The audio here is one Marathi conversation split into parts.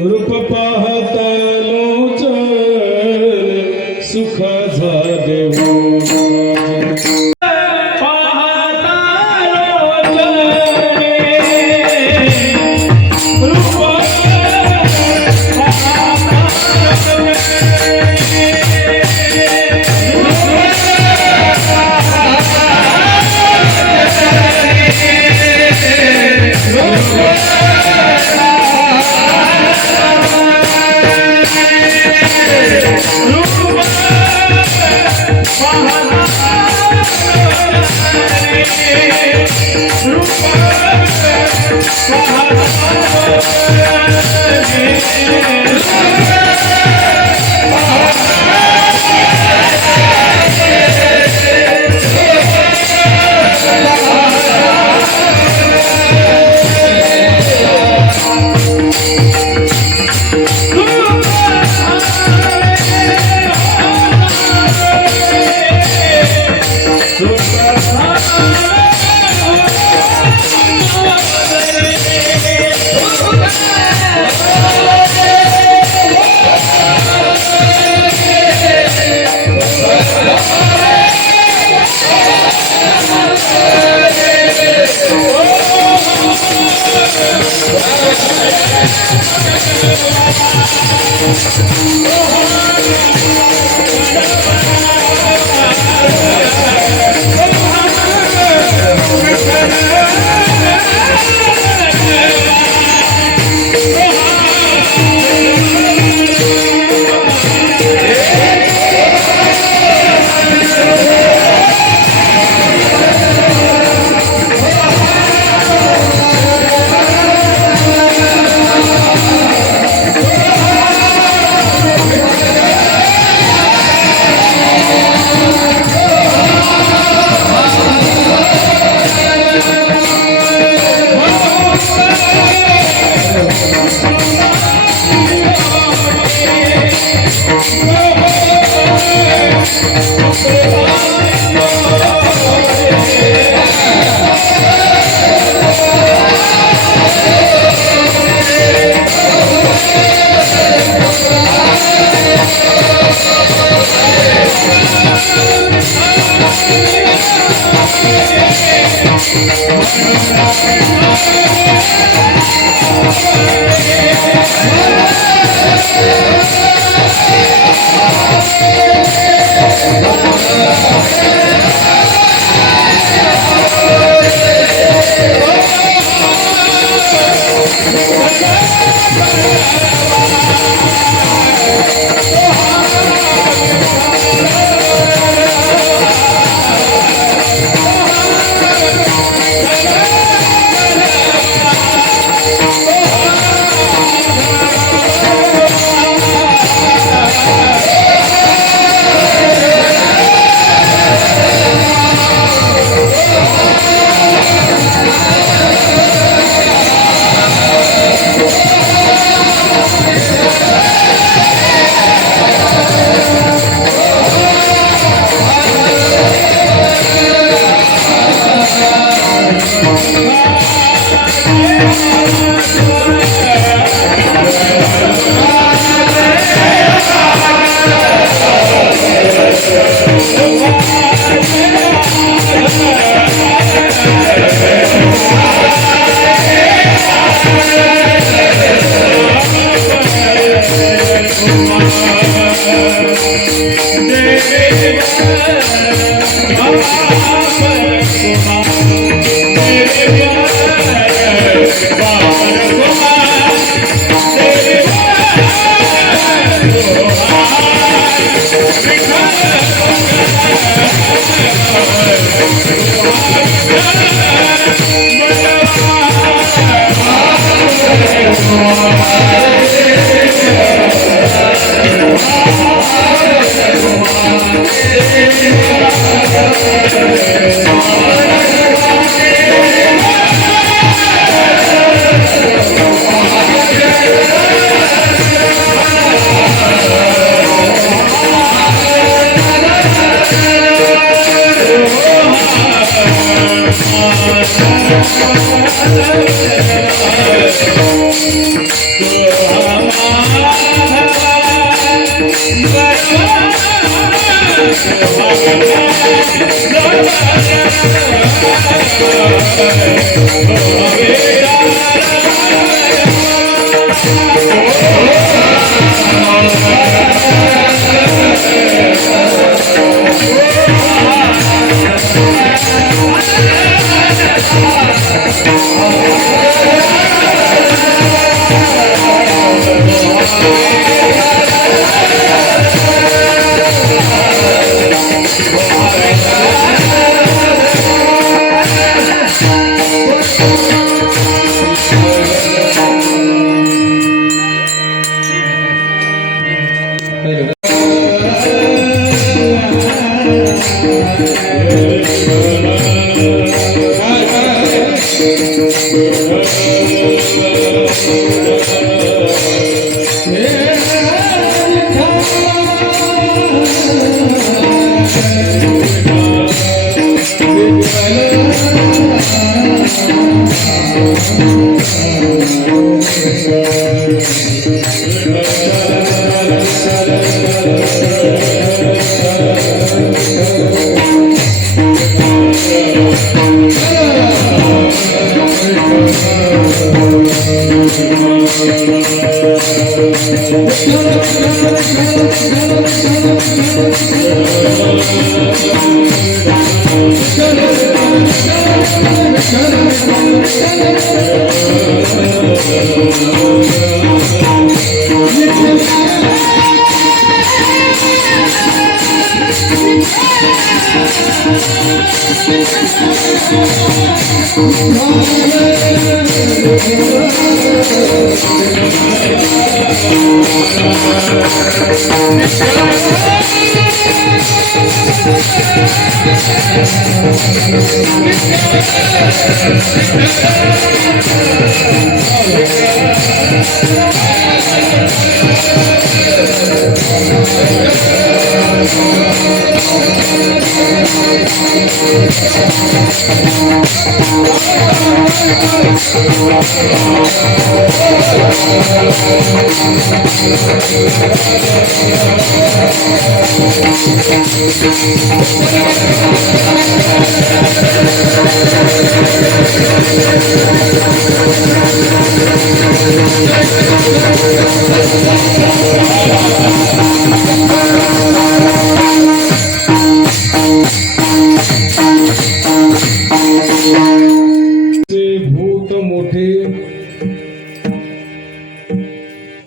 रूप पाहता लोचन सुख झाले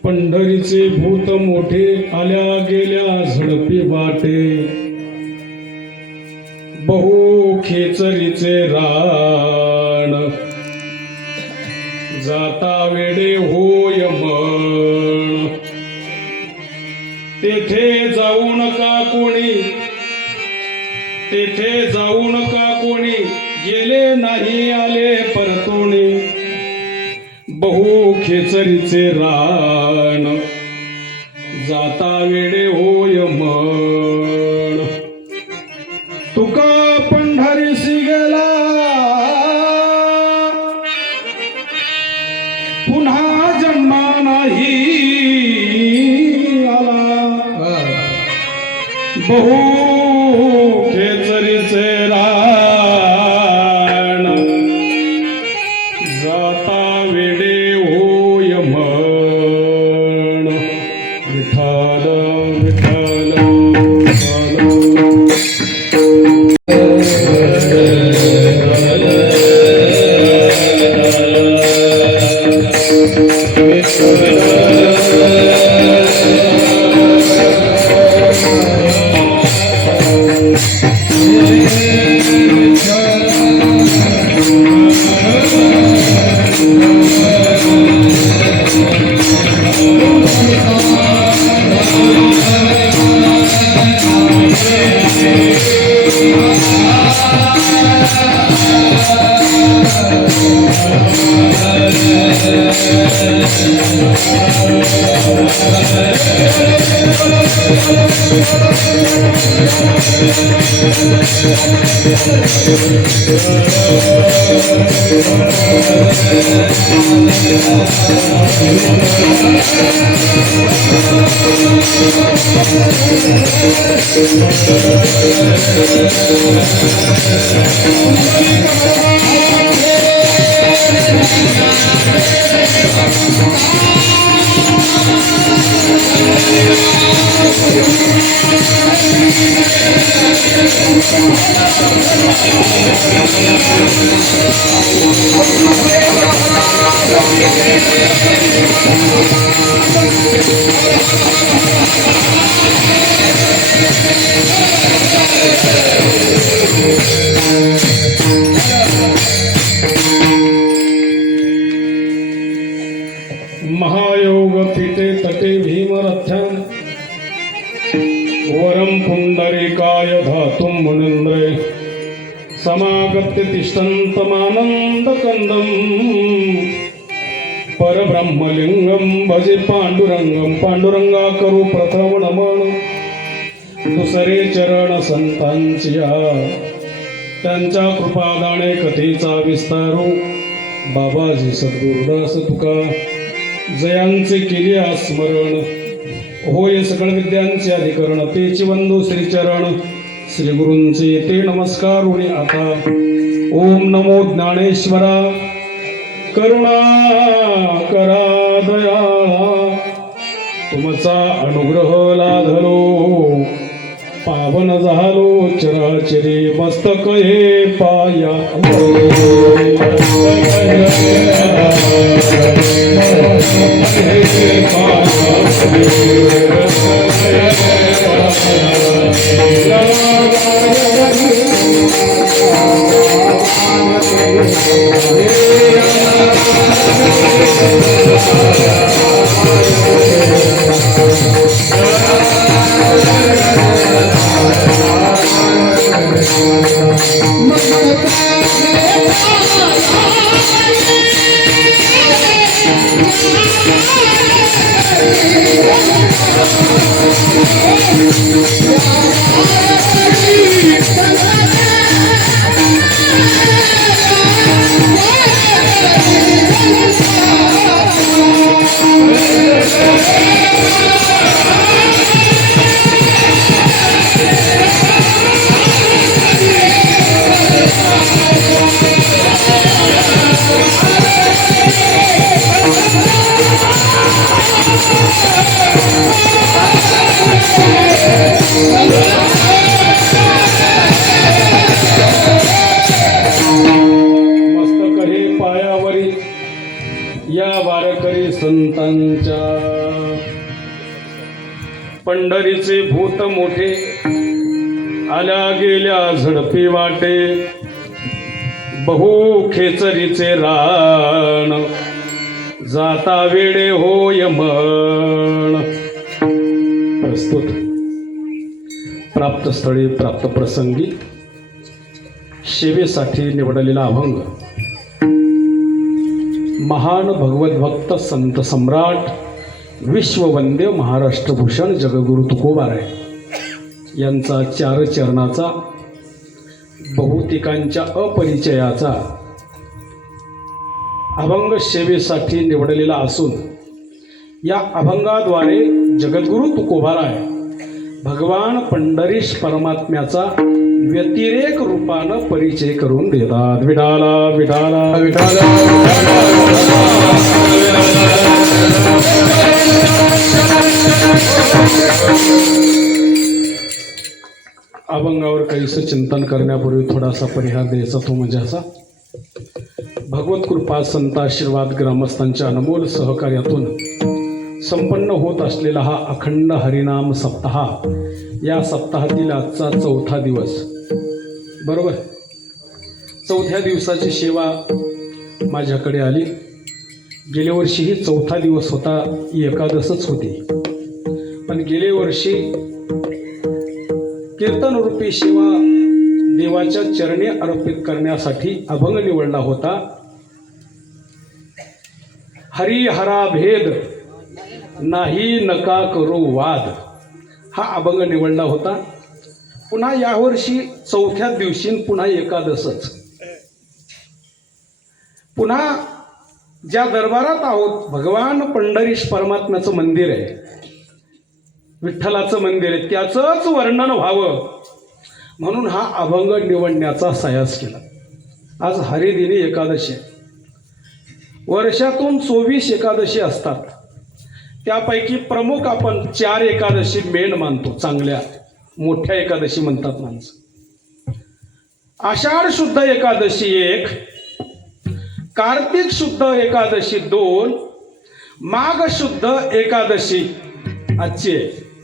पंढरीचे भूत मोठे आल्या गेल्या झडपी वाटे बहु खेचरीचे रान जाता वेडे होय मन तेथे जाऊ नका कोणी तेथे जाऊ नका कोणी गेले नाही आले परतोणे बहु खेचरीचे रान जाता वेडे होय मन तुका पंढरीसी गेला पुन्हा जन्मा नाही आला बहु खेचरीचे रान जाता वेडे होय म्हण विठ्ठल विठ्ठल विठ्ठल महायोग फिटे तटे भीमरथ्यां वरम पुंडरीकाय धातुं मुनीन्द्रे समागत्य तिष्ठन्तमानन्दकन्दं परब्रह्मलिंगं भजे पांडुरंगं पांडुरंगा करू प्रथम नमन दुसरे चरण संतांचिया त्यांच्या कृपादाने कथेचा विस्तारू बाबाजी सद्गुरुदास तुका जयांचे केले स्मरण होय सकळ विद्यांचे अधिकरण तेची वंदू श्रीचरण श्री गुरूंचे ते नमस्कार उणी आता ओम नमो ज्ञानेश्वरा करुणा करा दयाळा तुमचा अनुग्रह लाधलो पावन झालो चराचरे मस्तक हे पाया संतांच्या पंढरीचे भूत मोठे आल्या गेल्या झडपी वाटे बहु खेचरीचे रान जाता वेडे होय मन प्रस्तुत प्राप्त स्थळी प्राप्त प्रसंगी सेवेसाठी निवडलेला अभंग महान भगवत भक्त संत सम्राट विश्ववंद्य महाराष्ट्रभूषण जगगुरु तुकोबाराय यांचा चार चरणाचा बहुतेकांच्या अपरिचयाचा अभंग सेवेसाठी निवडलेला असून या अभंगाद्वारे जगद्गुरु तुकोबाराय भगवान पंढरीश परमात्म्याचा व्यतिरेक रूपानं परिचय करून देतात. विठाला विठाला विठाला अभंगावर काहीसं चिंतन करण्यापूर्वी थोडासा परिहार द्यायचा तो म्हणजे असा भगवत कृपा संताशीर्वाद ग्रामस्थांच्या अनमोल सहकार्यातून संपन्न होत असलेला हा अखंड हरिनाम सप्ताह या सप्ताहातील आजचा चौथा दिवस बरोबर. चौथ्या दिवसाची सेवा माझ्याकडे आली. गेल्या वर्षीही चौथा दिवस होता, एकादशच होती, पण गेल्या वर्षी कीर्तनरूपी सेवा देवाच्या चरणी अर्पित करण्यासाठी अभंग निवडला होता. हरिहरा भेद नाही नका करू वाद, हा अभंग निवडला होता. पुन्हा यावर्षी चौथ्या दिवशी पुन्हा एकादशच. पुन्हा ज्या दरबारात आहोत, भगवान पंढरीश परमात्म्याचं मंदिर आहे, विठ्ठलाचं मंदिर आहे, त्याचंच वर्णन व्हावं म्हणून हा अभंग निवडण्याचा सायास केला. आज हरिदिनी एकादशी आहे. वर्षातून 24 एकादशी असतात. त्यापैकी प्रमुख आपण 4 एकादशी मेन मानतो, चांगल्या मोठ्या एकादशी म्हणतात माणसं. आषाढ शुद्ध एकादशी 1, कार्तिक शुद्ध एकादशी 2, माघ शुद्ध एकादशी आजची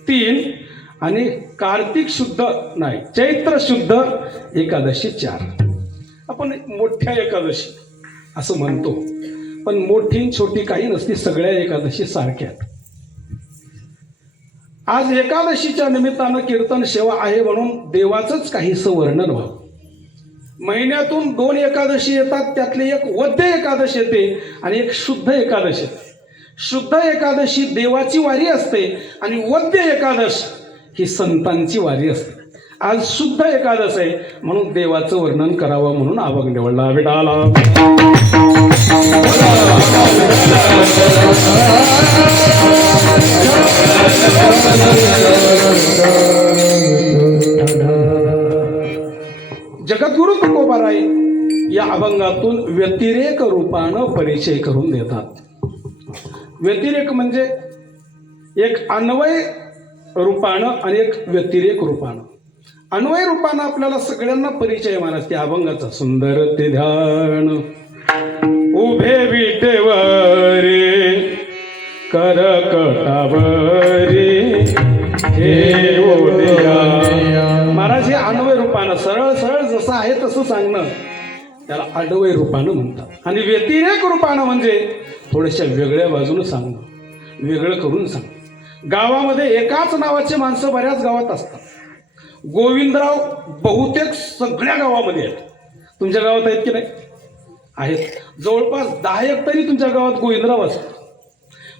3 आणि कार्तिक शुद्ध नाही चैत्र शुद्ध एकादशी 4. आपण मोठ्या एकादशी असं म्हणतो, पण मोठी छोटी काही नसती, सगळ्या एकादशी सारख्या. आज एकादशीच्या निमित्तानं कीर्तन सेवा आहे म्हणून देवाचंच काहीसं वर्णन व्हावं. महिन्यातून 2 एकादशी येतात, त्यातली एक वद्य एकादशी येते आणि एक शुद्ध एकादशी येते. शुद्ध एकादशी देवाची वारी असते आणि वद्य एकादश ही संतांची वारी असते. आज शुद्ध एकादश आहे म्हणून देवाचं वर्णन करावं म्हणून अभंग निवडला. विडाला जगद्गुरु तुकोबाराय या अभंगातून व्यतिरेक रूपानं परिचय करून देतात. व्यतिरेक म्हणजे एक अन्वय रूपानं आणि एक व्यतिरेक रूपानं. अन्वय रूपानं आपल्याला सगळ्यांना परिचय मानास त्या अभंगाचा. सुंदर ते ध्यान उभे विटेवरे करकटावरे महाराज हे अन्वय रूपानं सरळ सरळ जसं आहे तसं सांगणं त्याला अन्वय रूपानं म्हणतात. आणि व्यतिरेक रूपानं म्हणजे थोड्याशा वेगळ्या बाजूनं सांगणं, वेगळं करून सांगणं. गावामध्ये एकाच नावाचे माणसं बऱ्याच गावात असतात. गोविंदराव बहुतेक सगळ्या गावामध्ये आहेत. तुमच्या गावात आहेत की नाही? आहेत. जवळपास 10 तरी तुमच्या गावात गोविंदराव असतात.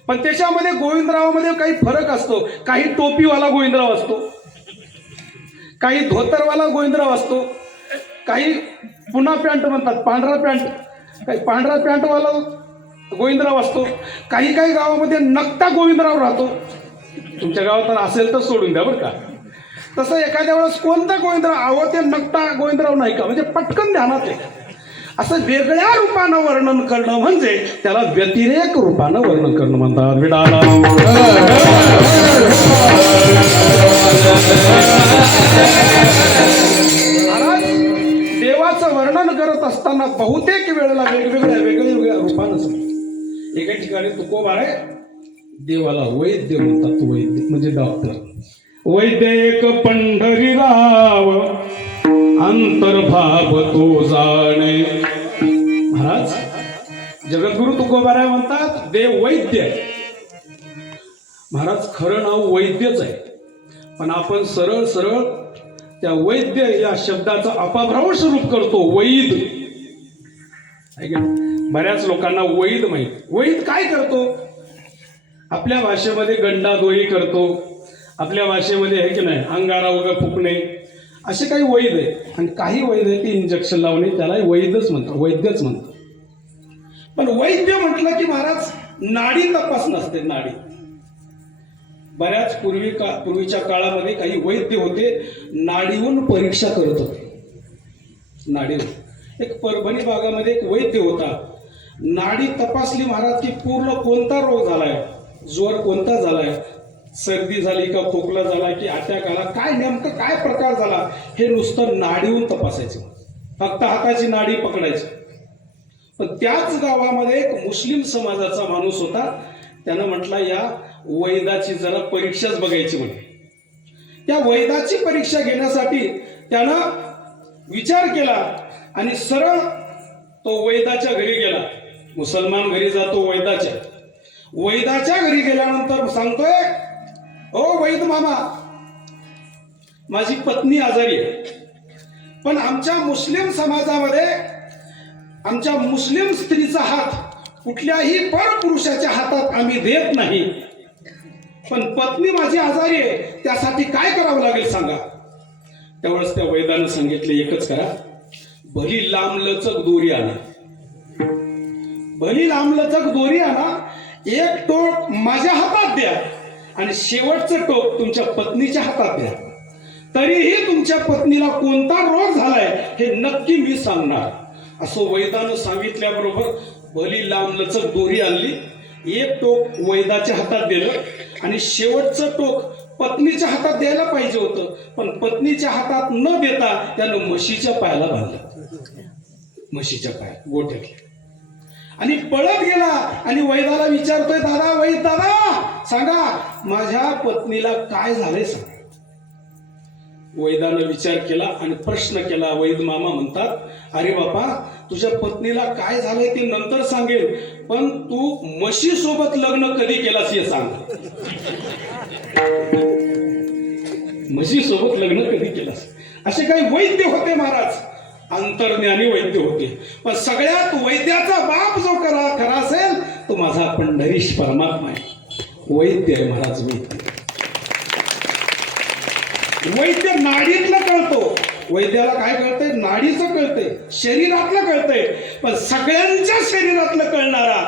पण त्याच्यामध्ये गोविंदरावामध्ये काही फरक असतो. काही टोपीवाला गोविंदराव असतो, काही धोतरवाला गोविंदराव असतो, काही पुन्हा पॅन्ट म्हणतात पांढरा पॅन्ट, काही पांढरा पॅन्टवाला गोविंदराव असतो. काही काही गावामध्ये नकटा गोविंदराव राहतो. तुमच्या गावात असेल तर सोडून द्या बरं का. तसं एखाद्या वेळेस कोणता गोविंदराव आहो ते नकटा गोविंदराव नाही का, म्हणजे पटकन ध्यानात आहे. असं वेगळ्या रूपानं वर्णन करणं म्हणजे त्याला व्यतिरेक रूपानं वर्णन करणं म्हणतात. विडाला महाराज देवाचं वर्णन करत असताना बहुतेक वेळेला वेगवेगळ्या रूपानं सांगतात. एका ठिकाणी तुकोबाराय देवाला वैद्य म्हणतात. वैद्य म्हणजे डॉक्टर. वैद्य एक पंढरीराव अंतर्भाव तो जाणे. महाराज जगद्गुरु तुकोबाराय म्हणतात देव वैद्य आहे. महाराज खरं नाव वैद्यच आहे, पण आपण सरळ सरळ त्या वैद्य या शब्दाचा अपभ्रंश रूप करतो वैद. बऱ्याच लोकांना वैद माहित. वैद काय करतो? आपल्या भाषेमध्ये गंडादोई करतो, आपल्या भाषेमध्ये आहे की नाही अंगारा वगैरे फुकणे, असे काही वैद आहे. आणि काही वैद आहे ते इंजेक्शन लावणे, त्याला वैदच म्हणतात, वैद्यच म्हणतात. पण वैद्य म्हटलं की महाराज नाडी तपास नसते. नाडी बऱ्याच पूर्वीच्या काळामध्ये काही वैद्य होते, नाडीहून परीक्षा करत होते. नाडीहून एक परभणी भागामध्ये एक वैद्य होता. नाडी तपासली महाराज की पूर्ण कोणता रोग झालाय, ज्वर कोणता झालाय, सर्दी झाली का खोकला झाला की अटॅक आला, काय नेमकं काय प्रकार झाला हे नुसतं नाडीहून तपासायचं. फक्त हाताची नाडी पकडायची. पण त्याच गावामध्ये एक मुस्लिम समाजाचा माणूस होता. त्यानं म्हटलं या वैदाची जरा परीक्षाच बघायची म्हणे. त्या वैदाची परीक्षा घेण्यासाठी त्यानं विचार केला आणि सरळ तो वैदाच्या घरी गेला. मुसलमान घरी जातो वैदाच्या. वैदाच्या घरी गेल्यानंतर सांगतोय, ओ वैद मामा, माझी पत्नी आजारी आहे, पण आमच्या मुस्लिम समाजामध्ये आमच्या मुस्लिम स्त्रीचा हात कुठल्याही परपुरुषाच्या हातात आम्ही देत नाही. पण पत्नी माझी आजारी आहे, त्यासाठी काय करावं लागेल सांगा. त्यावेळेस त्या वैद्यानं सांगितले, एकच करा, भली लांबलचक दोरी आणा. भली लांबलचक दोरी आणा, एक टोक माझ्या हातात द्या आणि शेवटचं टोक तुमच्या पत्नीच्या हातात द्या. तरीही तुमच्या पत्नीला कोणता रोग झालाय हे नक्की मी सांगणार. असं वैद्यानं सांगितल्याबरोबर भली लांबलचक दोरी आणली, एक टोक वैद्याच्या हातात दिलं आणि शेवटचं टोक पत्नीच्या हातात द्यायला पाहिजे होतं, पण पत्नीच्या हातात न देता त्यानं म्हशीच्या पायाला बांधलं. म्हशीच्या पायात गोठ्यातल्या आणि पळत गेला आणि वैद्याला विचारतोय, दादा वैद दादा सांगा माझ्या पत्नीला काय झालंय सांगा. वैद्यानं विचार केला आणि प्रश्न केला. वैद मामा म्हणतात, अरे बाबा तुझ्या पत्नीला काय झालंय ते नंतर सांगेल, पण तू म्हशी सोबत लग्न कधी केलास हे सांग. म्हशी सोबत लग्न कधी केलास. असे काही वैद्य होते महाराज, अंतर्ज्ञानी वैद्य होते. पण सगळ्यात वैद्याचा बाप जो खरा असेल तो माझा पंढरीश परमात्मा आहे. वैद्य आहे महाराज. वैद्य नाडीतलं कळतो. वैद्याला काय कळतंय? नाडीचं कळतंय, शरीरातलं कळतंय. पण सगळ्यांच्या शरीरातलं कळणारा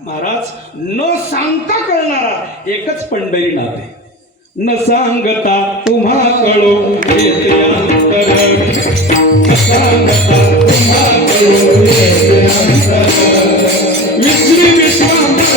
महाराज, न सांगता कळणारा एकच पंढरीनाथ आहे. न सांगता तुम्हा कळो येते अंतर, न सांगता तुम्हा कळो येते अंतर, विश्री विश्वांतर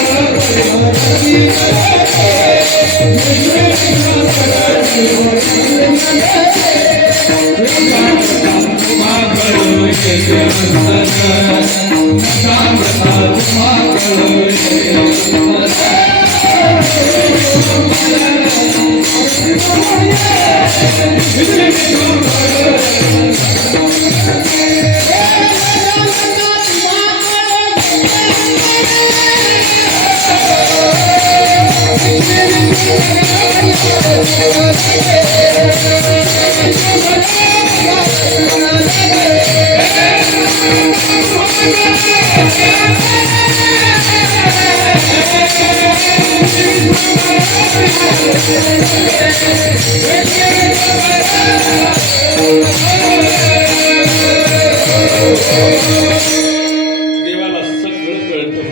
देवाला सगळं कळतं.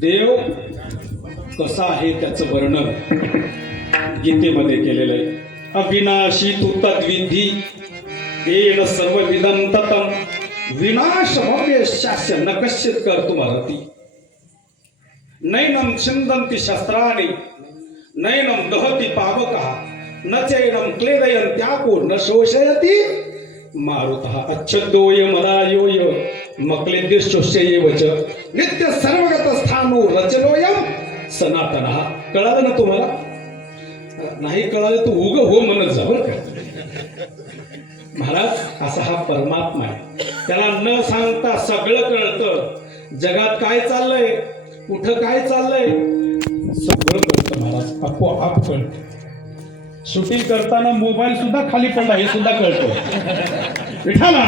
देव कसा आहे त्याचं वर्णन गीतेमध्ये केलेलं आहे. अविनाशी तू तद्विधी येन सर्वविदं ततं, विनाश भव्य शास्य न कश्चित कर्तुमर्हति. नैनं छिन्दन्ति शस्त्राणि नैनं दहति पावकः, न चैनं क्लेदयन्त्यापो न शोषयति मारुतः. अच्छद्योय मदायोय मक्लेद्यशोष्यैव च नित्य सर्वगत स्थानो रचलोयम सनातनः. कळालं ना तुम्हाला? नाही कळालं तर उग हो म्हणत जा बरं का महाराज. असा हा परमात्मा आहे. त्याला न सांगता सगळं कळतं. जगात काय चाललंय, कुठं काय चाललंय, सगळं कळतं महाराज. आपोआप कळतं. शूटिंग करताना मोबाईल सुद्धा खाली पडला हे सुद्धा कळतं. विठाला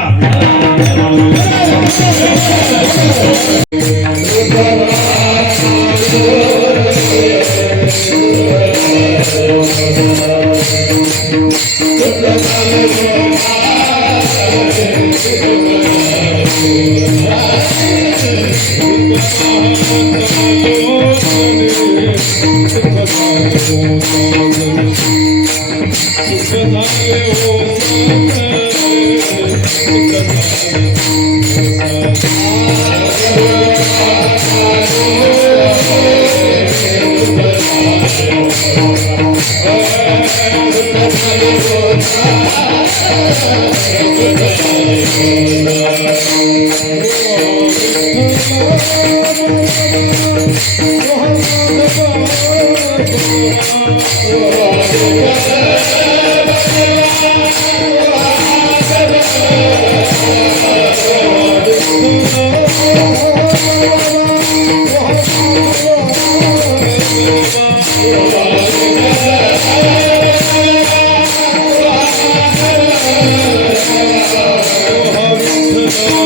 Oh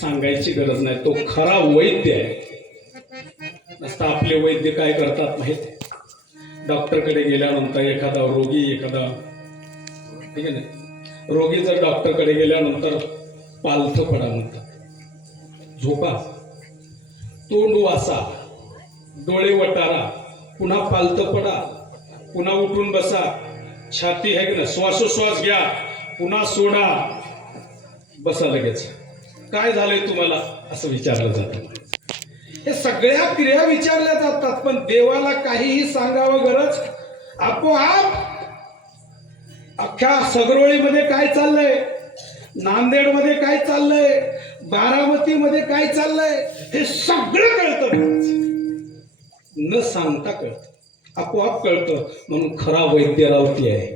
सांगायची गरज नाही, तो खरा वैद्य आहे. नसता आपले वैद्य काय करतात माहिती, डॉक्टरकडे गेल्यानंतर एखादा रोगी ठीक आहे ना, रोगी जर डॉक्टरकडे गेल्यानंतर पालथं पडा म्हणतात, झोपा, तोंड वासा, डोळे वटारा, पुन्हा पालथं पडा, पुन्हा उठून बसा, छाती आहे की ना, श्वासोश्वास घ्या, पुन्हा सोडा, बसा लगेच. काय झालंय तुम्हाला असं विचारलं जातं. हे सगळ्या क्रिया विचारल्या जातात, पण देवाला काहीही सांगावं गरज, आपोआप अख्ख्या सगरोळीमध्ये काय चाललंय, नांदेडमध्ये काय चाललंय, बारामतीमध्ये काय चाललंय, हे सगळं कळतं, न सांगता कळतं, आपोआप कळतं. म्हणून खरा वैद्य रावती आहे.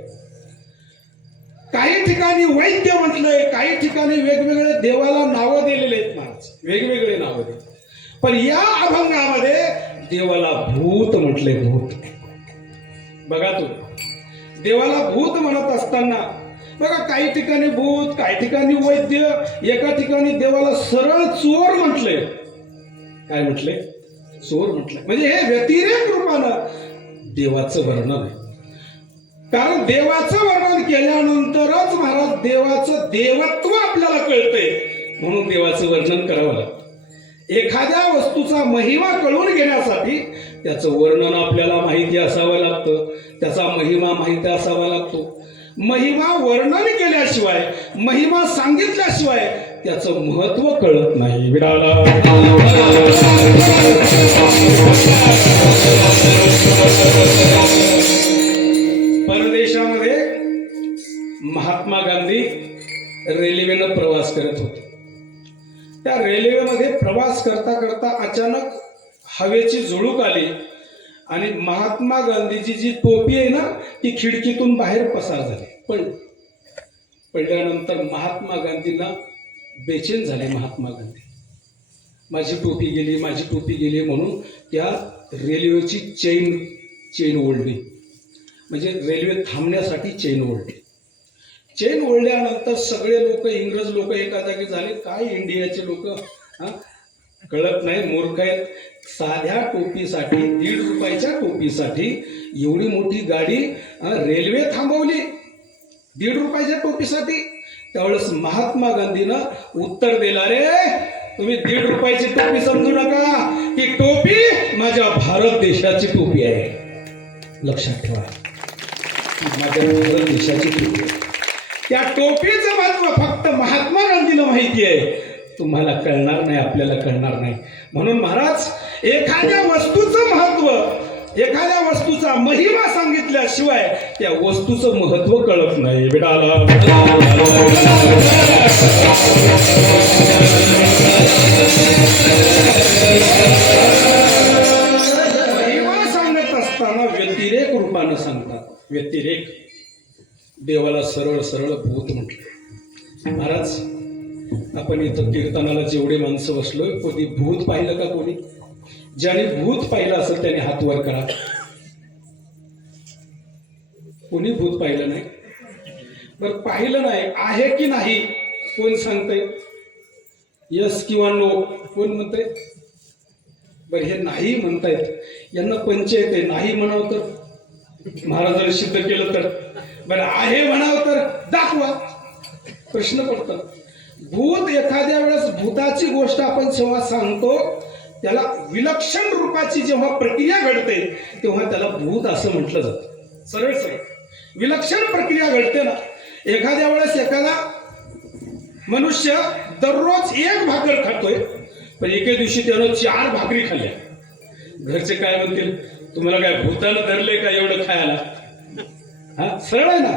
काही ठिकाणी वैद्य म्हटलंय, काही ठिकाणी वेगवेगळे देवाला नावं दिलेले आहेत, महाराज वेगवेगळे नावं दिले. पण या अभंगामध्ये देवाला भूत म्हटले, भूत. बघा तुम्ही, देवाला भूत म्हणत असताना बघा, काही ठिकाणी भूत, काही ठिकाणी वैद्य, एका ठिकाणी देवाला सरळ चोर म्हटले. काय म्हटले? चोर म्हटले. म्हणजे हे व्यतिरेक रूपानं देवाचं वर्णन आहे. कारण देवाचं वर्णन केल्यानंतरच महाराज देवाचं देवत्व आपल्याला कळतंय, म्हणून देवाचं वर्णन करावं लागतं. एखाद्या वस्तूचा महिमा कळून घेण्यासाठी त्याचं वर्णन आपल्याला माहिती असावं लागतं, त्याचा महिमा माहिती असावा लागतो. महिमा वर्णन केल्याशिवाय, महिमा सांगितल्याशिवाय त्याचं महत्व कळत नाही. विडाला परदेशामध्ये महात्मा गांधी रेल्वेनं प्रवास करत होते. त्या रेल्वेमध्ये प्रवास करता करता अचानक हवेची झुळूक आली आणि महात्मा गांधीची जी टोपी आहे ना ती खिडकीतून बाहेर पसार झाली. पडल्यानंतर महात्मा गांधींना बेचैन झाले. महात्मा गांधी, माझी टोपी गेली, माझी टोपी गेली म्हणून त्या रेल्वेची चेन ओढली, म्हणजे रेल्वे थांबण्यासाठी चेन ओढली. चेन ओढल्यानंतर सगळे लोक, इंग्रज लोक एका जागी झाले. काय इंडियाचे लोक कळत नाही, मूर्ख आहेत. साध्या टोपीसाठी, 1.5 रुपयाच्या टोपीसाठी एवढी मोठी गाडी रेल्वे थांबवली 1.5 रुपयाच्या टोपीसाठी. त्यावेळेस महात्मा गांधीनं उत्तर दिला, रे तुम्ही 1.5 रुपयाची टोपी समजू नका, ती टोपी माझ्या भारत देशाची टोपी आहे. लक्षात ठेवा, माझ्या भारत देशाची टोपी आहे. त्या टोपीचं महत्व फक्त महात्मा गांधीला माहिती आहे, तुम्हाला कळणार नाही, आपल्याला कळणार नाही. म्हणून महाराज, एखाद्या वस्तूचं महत्व, एखाद्या वस्तूचा महिमा सांगितल्याशिवाय त्या वस्तूचं महत्व कळत नाही. बेटाला महिमा सांगत असताना व्यतिरेक रूपानं सांगतात. व्यतिरेक, देवाला सरळ सरळ भूत म्हटलं. महाराज, आपण इथं कीर्तनाला जेवढे माणसं बसलोय, कोणी भूत पाहिलं का? कोणी ज्याने भूत पाहिलं असेल त्याने हात वर करा. कोणी भूत पाहिलं नाही? बरं, पाहिलं नाही आहे की नाही कोण सांगतंय? यस किंवा नो कोण म्हणतंय? बरं, हे नाही म्हणतायत, यांना पंचायत आहे. नाही म्हणावं तर महाराजांनी सिद्ध केलं तर, बरं आहे म्हणावं तर दाखवा. प्रश्न पडतात. भूत, एखाद्या वेळेस भूताची गोष्ट आपण जेव्हा सांगतो त्याला विलक्षण रूपाची जेव्हा प्रक्रिया घडते तेव्हा त्याला भूत असं म्हटलं जातं. सरळ सरळ विलक्षण प्रक्रिया घडते ना. एखाद्या वेळेस एखादा मनुष्य दररोज 1 भाकर खातोय, पण एके दिवशी त्यानं 4 भाकरी खाल्ल्या. घरचे काय म्हणतील? तुम्हाला काय भूतानं धरले का एवढं खायला? हा, सरळ आहे ना.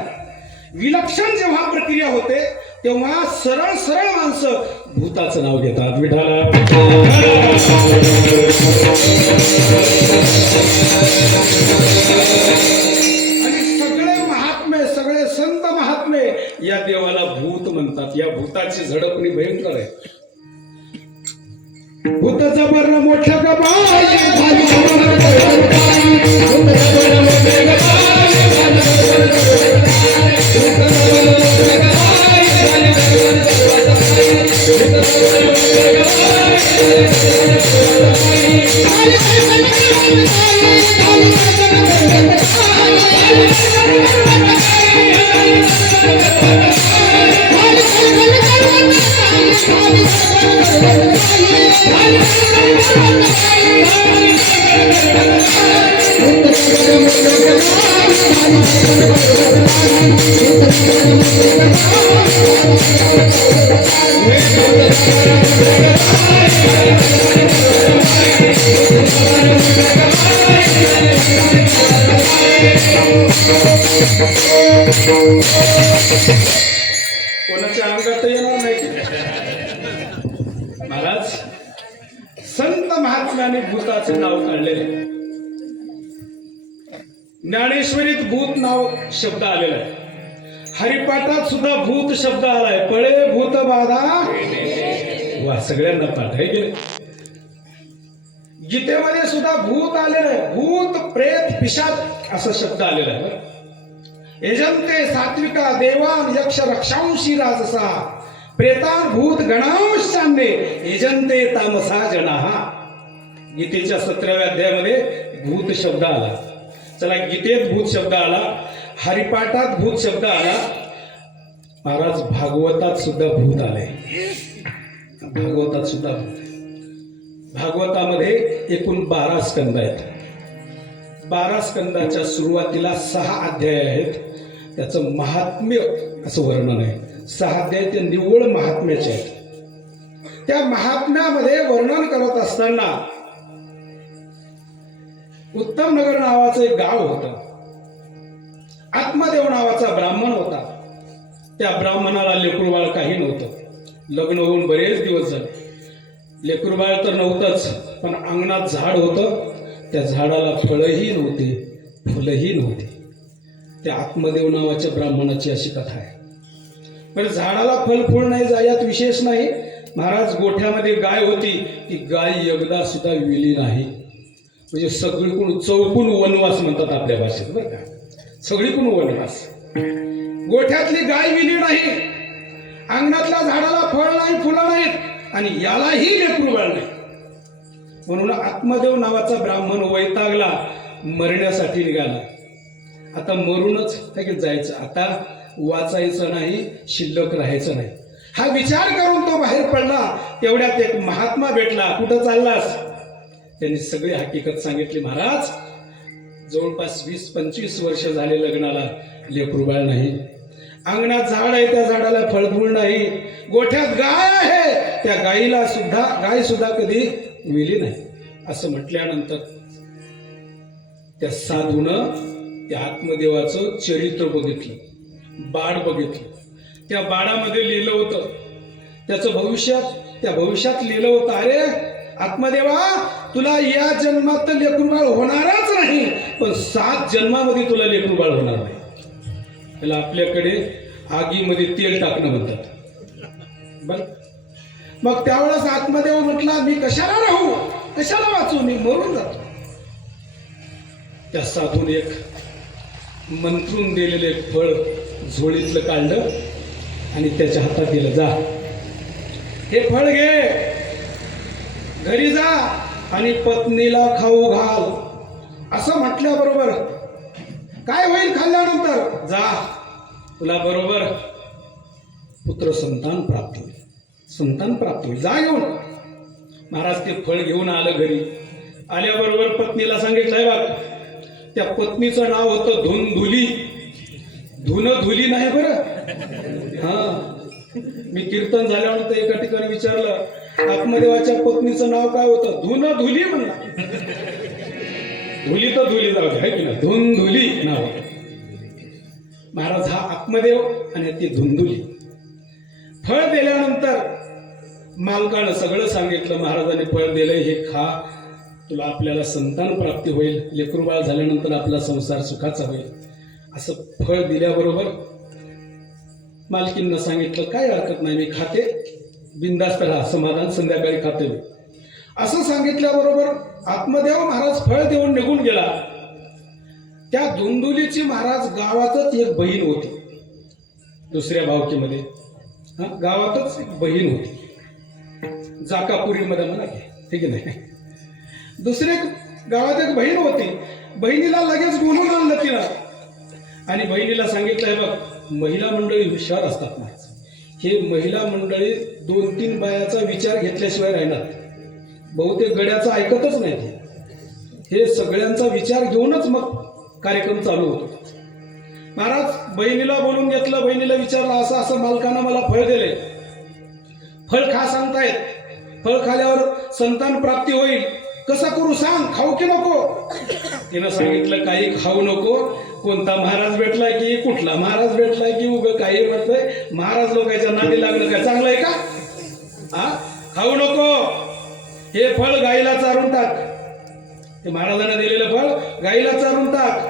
विलक्षण जेव्हा प्रक्रिया होते तेव्हा सरळ सरळ माणसं भूताचं नाव घेतात. विठाला आणि सगळे महात्मे, सगळे संत महात्मे या देवाला भूत म्हणतात. या भूताची झडपणी भयंकर आहे. भूत जबर मोठ्या गबाई, कोणाच्या अंगात येणार नाही. महाराज, संत महात्म्याने भूताचे नाव काढलेले. ज्ञानेश्वरीत भूत नाव शब्द आलेला आहे. हरिपाठात सुद्धा भूत शब्द आलाय. पळे भूत बाधा, वा, सगळ्यांना पाठ आहे गेले. गीतेमध्ये सुद्धा भूत आलेलं आहे. भूत, प्रेत, पिशाच असा शब्द आलेला आहे. यजंते सात्विका देवान यक्ष रक्षांशी राजसा, प्रेतान भूत गणांशान्ने यजंते तामसा जनाहा. गीतेच्या 17व्या अध्यायामध्ये भूत शब्द आला. चला, गीतेत भूत शब्द आला हरिपाठात भूत शब्द आला, महाराज भागवतात सुद्धा भूत आले. भागवतात सुद्धा भूत. भागवतामध्ये एकूण 12 स्कंद आहेत. 12 स्कंदाच्या सुरुवातीला 6 अध्याय आहेत. त्याचं महात्म्य असं वर्णन आहे. 6 अध्याय ते निव्वळ महात्म्याचे आहेत. त्या महात्म्यामध्ये वर्णन करत असताना उत्तम नगर नावाचं एक गाव होतं. आत्मदेव नावाचा ब्राह्मण होता. त्या ब्राह्मणाला लेकरूबाळ काही नव्हतं. लग्न होऊन बरेच दिवस झाले. लेकरूबाळ तर नव्हतंच, पण अंगणात झाड होतं. त्या झाडाला फळही नव्हते, फुलंही नव्हते. त्या आत्मदेव नावाच्या ब्राह्मणाची अशी कथा आहे. पण झाडाला फळ फुल नाही, यात विशेष नाही. महाराज गोठ्यामध्ये गाय होती. ती गाय एकदा सुद्धा विली नाही. म्हणजे सगळीकडून चौकून वनवास म्हणतात आपल्या भाषेत, बरं का. सगळीकडून वनवास. गोठ्यातली गाय विली नाही, अंगणातल्या झाडाला फळ नाही, फुलं नाहीत, आणि यालाही लेकरूबाळ नाही. म्हणून आत्मदेव नावाचा ब्राह्मण वैतागला, मरण्यासाठी निघाला. आता मरूनच जायचं, आता वाचायचं नाही, शिल्लक राहायचं नाही, हा विचार करून तो बाहेर पडला. तेवढ्यात एक महात्मा भेटला. कुठं चाललास? त्यांनी सगळी हकीकत सांगितली. महाराज, जवळपास 20-25 वर्ष झाले लग्नाला, लेकरूबाळ नाही. अंगणात झाड आहे, त्या झाडाला फळफूल नाही. गोठ्यात गाय आहे, त्या गाय सुद्धा कधी विली नाही. असं म्हटल्यानंतर त्या साधूनं त्या आत्मदेवाचं चरित्र बघितलं, बाड बघितलं. त्या बाडामध्ये लिहिलं होतं त्याचं त्या भविष्यात लिहिलं होतं, अरे आत्मदेवा, तुला या जन्मात तर लेकरूबाळ होणारच नाही, पण 7 जन्मामध्ये तुला लेकरूबाळ होणार नाही. त्याला आपल्याकडे आगीमध्ये तेल टाकणं म्हणतात, बर. मग त्यावेळेस आत्मदेव म्हटला, मी कशाला राहू, कशाला वाचू, मी मरून जातो. त्या साधून एक मंत्रून दिलेले फळ झोळीतलं काढलं आणि त्याच्या हातात दिलं. जा, हे फळ घे, घरी जा आणि पत्नीला खाऊ घाल. असं म्हटल्याबरोबर काय होईल खाल्ल्यानंतर? जा, तुला बरोबर पुत्र संतान प्राप्त होईल, संतान प्राप्त होईल, जा घेऊन. महाराज ते फळ घेऊन आलं घरी. आल्याबरोबर पत्नीला सांगितलंय बघ. त्या पत्नीचं नाव होतं धुनधुली. धुनधुली नाही बरं. हा, मी कीर्तन झाल्यानंतर एका ठिकाणी विचारलं, आत्मदेवाच्या पत्नीचं नाव काय होतं? धुनधुली म्हणला. धुली तर धुली जाऊ दे, की ना, धुनधुली नाव. महाराज हा आत्मदेव आणि ती धुनधुली. फळ दिल्यानंतर मालकानं सगळं सांगितलं. महाराजांनी फळ दिलंय, हे खा, तुला आपल्याला संतान प्राप्ती होईल, लेकरूबाळ झाल्यानंतर आपला संसार सुखाचा होईल. असं फळ दिल्याबरोबर मालकींना सांगितलं, काय हरकत नाही, मी खाते, बिंदास्त राहा, समाधान, संध्याकाळी खाते मी. असं सांगितल्याबरोबर आत्मदेव महाराज फळ देऊन निघून गेला. त्या धुंदुलीची महाराज गावातच एक बहीण होती, दुसऱ्या भावकीमध्ये. गावातच एक बहीण होती, जाकापुरीमध्ये म्हणा की, ठीक आहे नाही. दुसऱ्या गावात एक बहीण होती. बहिणीला लगेच बोलून आणलं तिला आणि बहिणीला सांगितलंय बघ, महिला मंडळी हुशार असतात ना. हे महिला मंडळी 2-3 बायाचा विचार घेतल्याशिवाय राहणार. बहुतेक गड्याचं ऐकतच नाही. हे सगळ्यांचा विचार घेऊनच मग कार्यक्रम चालू होतो. महाराज बहिणीला बोलून घेतलं. बहिणीला विचारलं, असं असं मालकानं मला फळ दिले, फळ खा सांगतायत, फळ खाल्यावर संतान प्राप्ती होईल, कसं करू सांग, खाऊ की नको? तिनं सांगितलं, काही खाऊ नको. कोणता महाराज भेटलाय की कुठला महाराज भेटलाय की उगं काही म्हटलंय, महाराज लोकांच्या नादी लागणं काय चांगलं आहे का? खाऊ नको, हे फळ गाईला चारून टाक. ते महाराजांना दिलेलं फळ गाईला चारून टाक.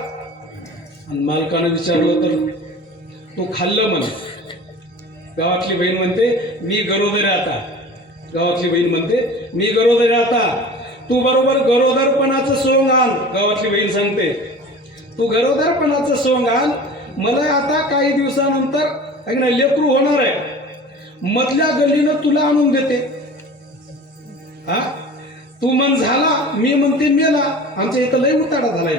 आणि मालकानं विचारलं तर तो खाल्लं म्हणे. गावातली बहीण म्हणते, मी गरोदर आता. गावातली बहीण म्हणते, मी गरोदर आता. तू बरोबर गरोदरपणाचं सोंग आण. गावातली बहीण सांगते, तू गरोदरपणाचं सोंग आण, मला आता काही दिवसानंतर लेकरू होणार आहे, मधल्या गल्लीनं तुला आणून देते. तू म्हण झाला, मी म्हणते मेला. आमच्या इथं लय उताडा झालाय.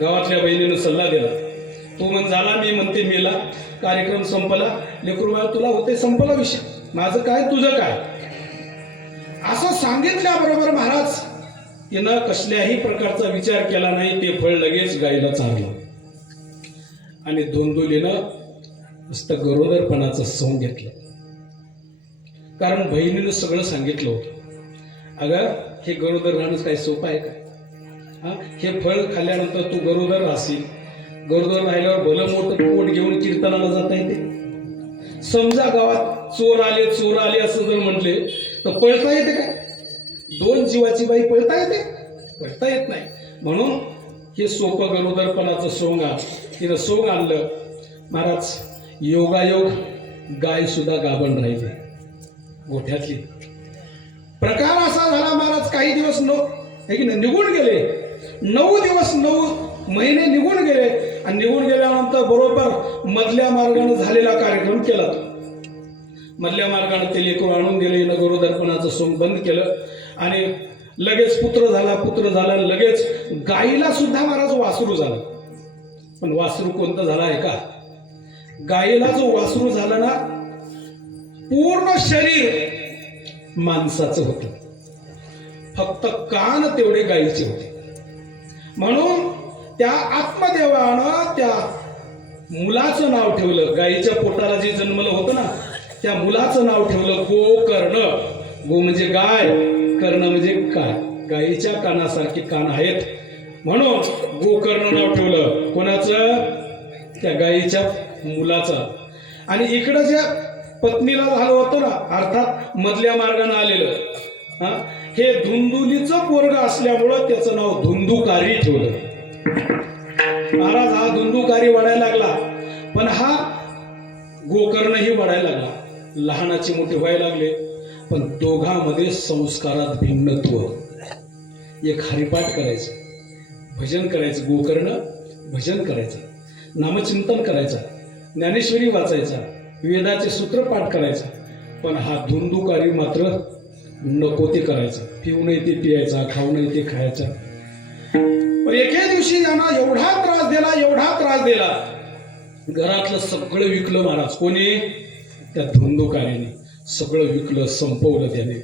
गावातल्या बहिणीनं सल्ला दिला. तू म्हण झाला, मी म्हणते मेला, कार्यक्रम संपला, लेकरू बाळ तुला होते, संपला विषय, माझं काय तुझं काय. असं सांगितल्याबरोबर महाराज तिनं कसल्याही प्रकारचा विचार केला नाही. ते फळ लगेच गाईला चारलं आणि धुंदुलीनं नुसतं गरोदरपणाचं सोंग घेतलं. कारण बहिणीनं सगळं सांगितलं होतं. अगं हे गरोदर राहणं काही सोपं आहे का? हे फळ खाल्ल्यानंतर तू गरोदर राहशील, गरोदर राहिल्यावर भलं मोठं पोट घेऊन कीर्तनाला जाता येते. समजा गावात चोर आले असं जर म्हटले तर पळता येते का? 2 जीवाची बाई पळता येते? पळता येत नाही. म्हणून हे सोपं गरोदरपणाचं सोंग तिनं सोंग आणलं. महाराज योगायोग गाय सुद्धा गाभण राहिली गोठ्यातली. प्रकार असा झाला महाराज, काही दिवस निघून गेले, 9 दिवस 9 महिने निघून गेले आणि निघून गेल्यानंतर बरोबर मधल्या मार्गाने झालेला कार्यक्रम केला. मधल्या मार्गाने ते लेकरू आणून दिले, गरोदरपणाचं सोंग बंद केलं आणि लगेच पुत्र झाला. लगेच गाईला सुद्धा महाराज वासरू झालं. पण वासरू कोणतं झालं आहे का? गाईला जो वासरू झाला ना, पूर्ण शरीर माणसाचं होतं, फक्त कान तेवढे गाईचे होते. म्हणून त्या आत्मदेवानं त्या मुलाचं नाव ठेवलं. गाईच्या पोटाला जे जन्मलं होतं ना, त्या मुलाचं नाव ठेवलं गोकर्ण. गो म्हणजे गाय, कर्ण म्हणजे काय, गाईच्या कानासारखे कान आहेत म्हणून गोकर्ण नाव ठेवलं. कोणाचं? त्या गाईच्या मुलाचं. आणि इकडं ज्या पत्नीला झालं होतं ना, अर्थात मधल्या मार्गाने आलेलं, हे धुंदुलीचं पोरग असल्यामुळं त्याचं नाव धुंदुकारी ठेवलं. महाराज हा धुंदुकारी वाढायला लागला, पण हा गोकर्णही वाढायला लागला. लहानाचे मोठे व्हायला लागले, पण दोघांमध्ये संस्कारात भिन्नत्व. एक हरिपाठ करायचं, भजन करायचं, गोकर्ण भजन करायचं, नामचिंतन करायचं, ज्ञानेश्वरी वाचायचा, वेदाचे सूत्रपाठ करायचा. पण हा धुंदुकारी मात्र नको ते करायचं, पिऊ नये ते पियायचा, खाऊ नये ते खायचा. पण एके दिवशी यांना एवढा त्रास दिला, घरातलं सगळं विकलं महाराज. कोणी? त्या धुंदुकारीने सगळं विकलं, संपवलं त्याने,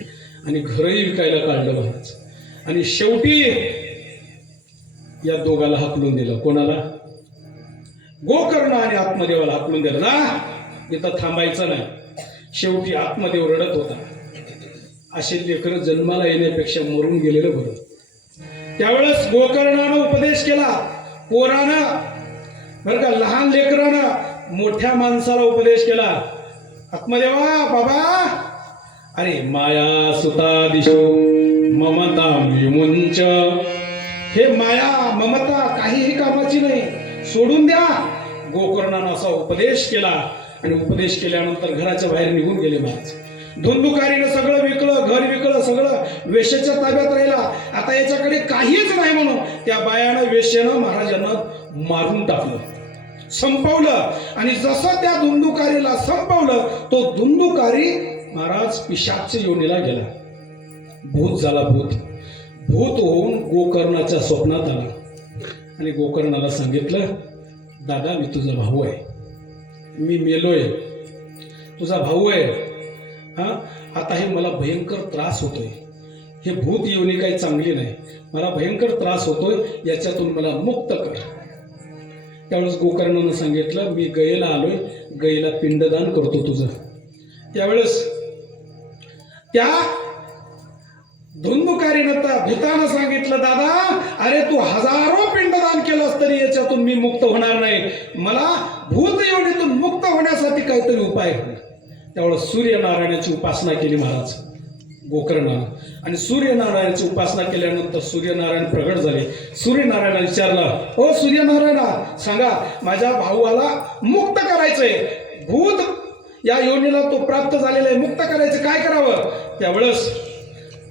आणि घरही विकायला काढलं महाराज. आणि शेवटी या दोघाला हाकलून दिलं. कोणाला? गोकर्ण आणि आत्मदेवाला हाकलून दिलं ना. इथं थांबायचं नाही. शेवटी आत्मदेव रडत होता. असे लेकरं जन्माला येण्यापेक्षा मरून गेलेलं बरं. त्यावेळेस गोकर्णानं उपदेश केला पोरानं, बरं का, लहान लेकरानं मोठ्या माणसाला उपदेश केला. आत्मदेवा बाबा, अरे माया सुता दिशो ममता विमुंच. हे माया ममता काहीही कामाची नाही, सोडून द्या. गोकर्णानं असा उपदेश केला आणि उपदेश केल्यानंतर घराच्या बाहेर निघून गेले महाराज. धुंदुकारीनं सगळं विकलं, घर विकलं, सगळं वेश्येच्या ताब्यात राहिला. आता याच्याकडे काहीच नाही म्हणून त्या बायानं, वेश्येनं महाराजांना मारून टाकलं, संपवलं. आणि जसं त्या धुंदुकारीला संपवलं, तो धुंदुकारी महाराज पिशाच योनीला गेला, भूत झाला. भूत होऊन गोकर्णाच्या स्वप्नात आला आणि गोकर्णाला सांगितलं, दादा मी तुझा भाऊ आहे, मी मेलोय, तुझा भाऊ आहे. आता हे मला भयंकर त्रास होतोय, हे भूत योनी काही चांगली नाही, मला भयंकर त्रास होतोय, याच्यातून मला मुक्त कर. त्यावेळेस गोकर्णानं सांगितलं, मी गयेला आलोय, गयेला पिंडदान करतो तुझं. त्यावेळेस त्या धुंदुकारीनं त्या भूतानं सांगितलं, दादा अरे तू हजारो पिंडदान केलंस तरी याच्यातून मी मुक्त होणार नाही, मला भूत योनीतून मुक्त होण्यासाठी काहीतरी उपाय कर. त्यावेळेस सूर्यनारायणाची उपासना केली महाराज गोकर्णानं. आणि सूर्यनारायणाची उपासना केल्यानंतर सूर्यनारायण प्रगट झाले. सूर्यनारायणाला विचारलं, ओ सूर्यनारायणा, सांगा माझ्या भाऊला मुक्त करायचंय, भूत या योनीला तो प्राप्त झालेला आहे, मुक्त करायचं, काय करावं? त्यावेळेस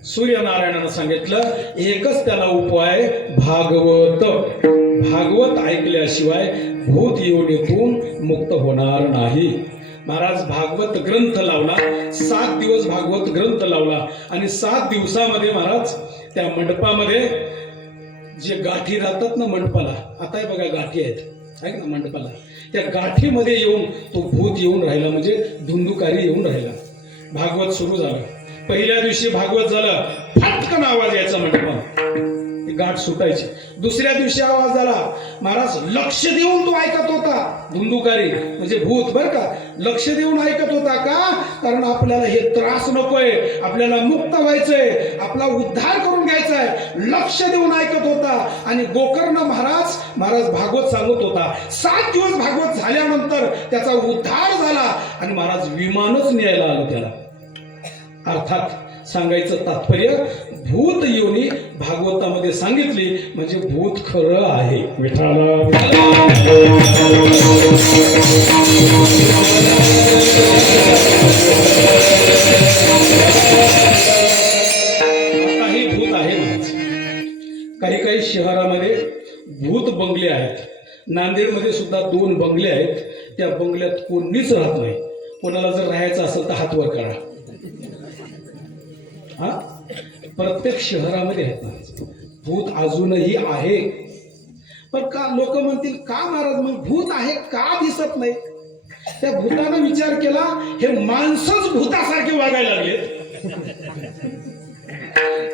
सूर्यनारायणानं सांगितलं, एकच त्याला उपाय, भागवत ऐकल्याशिवाय भूत योनीतून मुक्त होणार नाही. महाराज भागवत ग्रंथ लावला, 7 दिवस भागवत ग्रंथ लावला आणि 7 दिवसामध्ये महाराज त्या मंडपामध्ये जे गाठी राहतात ना मंडपाला, आता बघा गाठी आहेत आहे ना मंडपाला, त्या गाठीमध्ये येऊन तो भूत येऊन राहिला, म्हणजे धुंदुकारी येऊन राहिला. भागवत सुरू झालं. पहिल्या दिवशी भागवत झालं, फटकन आवाज यायचा मंडपात, गाठ सुटायची. दुसऱ्या दिवशी आवाज झाला, महाराज लक्ष देऊन तो ऐकत होता. धुंदुकारी म्हणजे भूत बरं का, लक्ष देऊन ऐकत होता. का? कारण आपल्याला हे त्रास नकोय, आपल्याला मुक्त व्हायचंय, आपला उद्धार करून घ्यायचा आहे. लक्ष देऊन ऐकत होता. आणि गोकर्ण महाराज भागवत सांगत होता. 7 दिवस भागवत झाल्यानंतर त्याचा उद्धार झाला आणि महाराज विमानच न्यायला आलं त्याला. अर्थात सांगायचं तात्पर्य, भूत योनी भागवतामध्ये सांगितली म्हणजे भूत खरं आहे. विठाला आताही भूत आहे. काही शहरामध्ये भूत बंगले आहेत. नांदेडमध्ये सुद्धा 2 बंगले आहेत. त्या बंगल्यात कोणीच राहत नाही. कोणाला जर राहायचं असेल तर हात वर करा. हा, प्रत्येक शहरामध्ये आहेत ना भूत, अजूनही आहे. पण का लोक म्हणतील, का महाराज मग भूत आहे का दिसत नाही? त्या भूतानं विचार केला, हे माणसंच भूतासारखे वागायला लागलेत,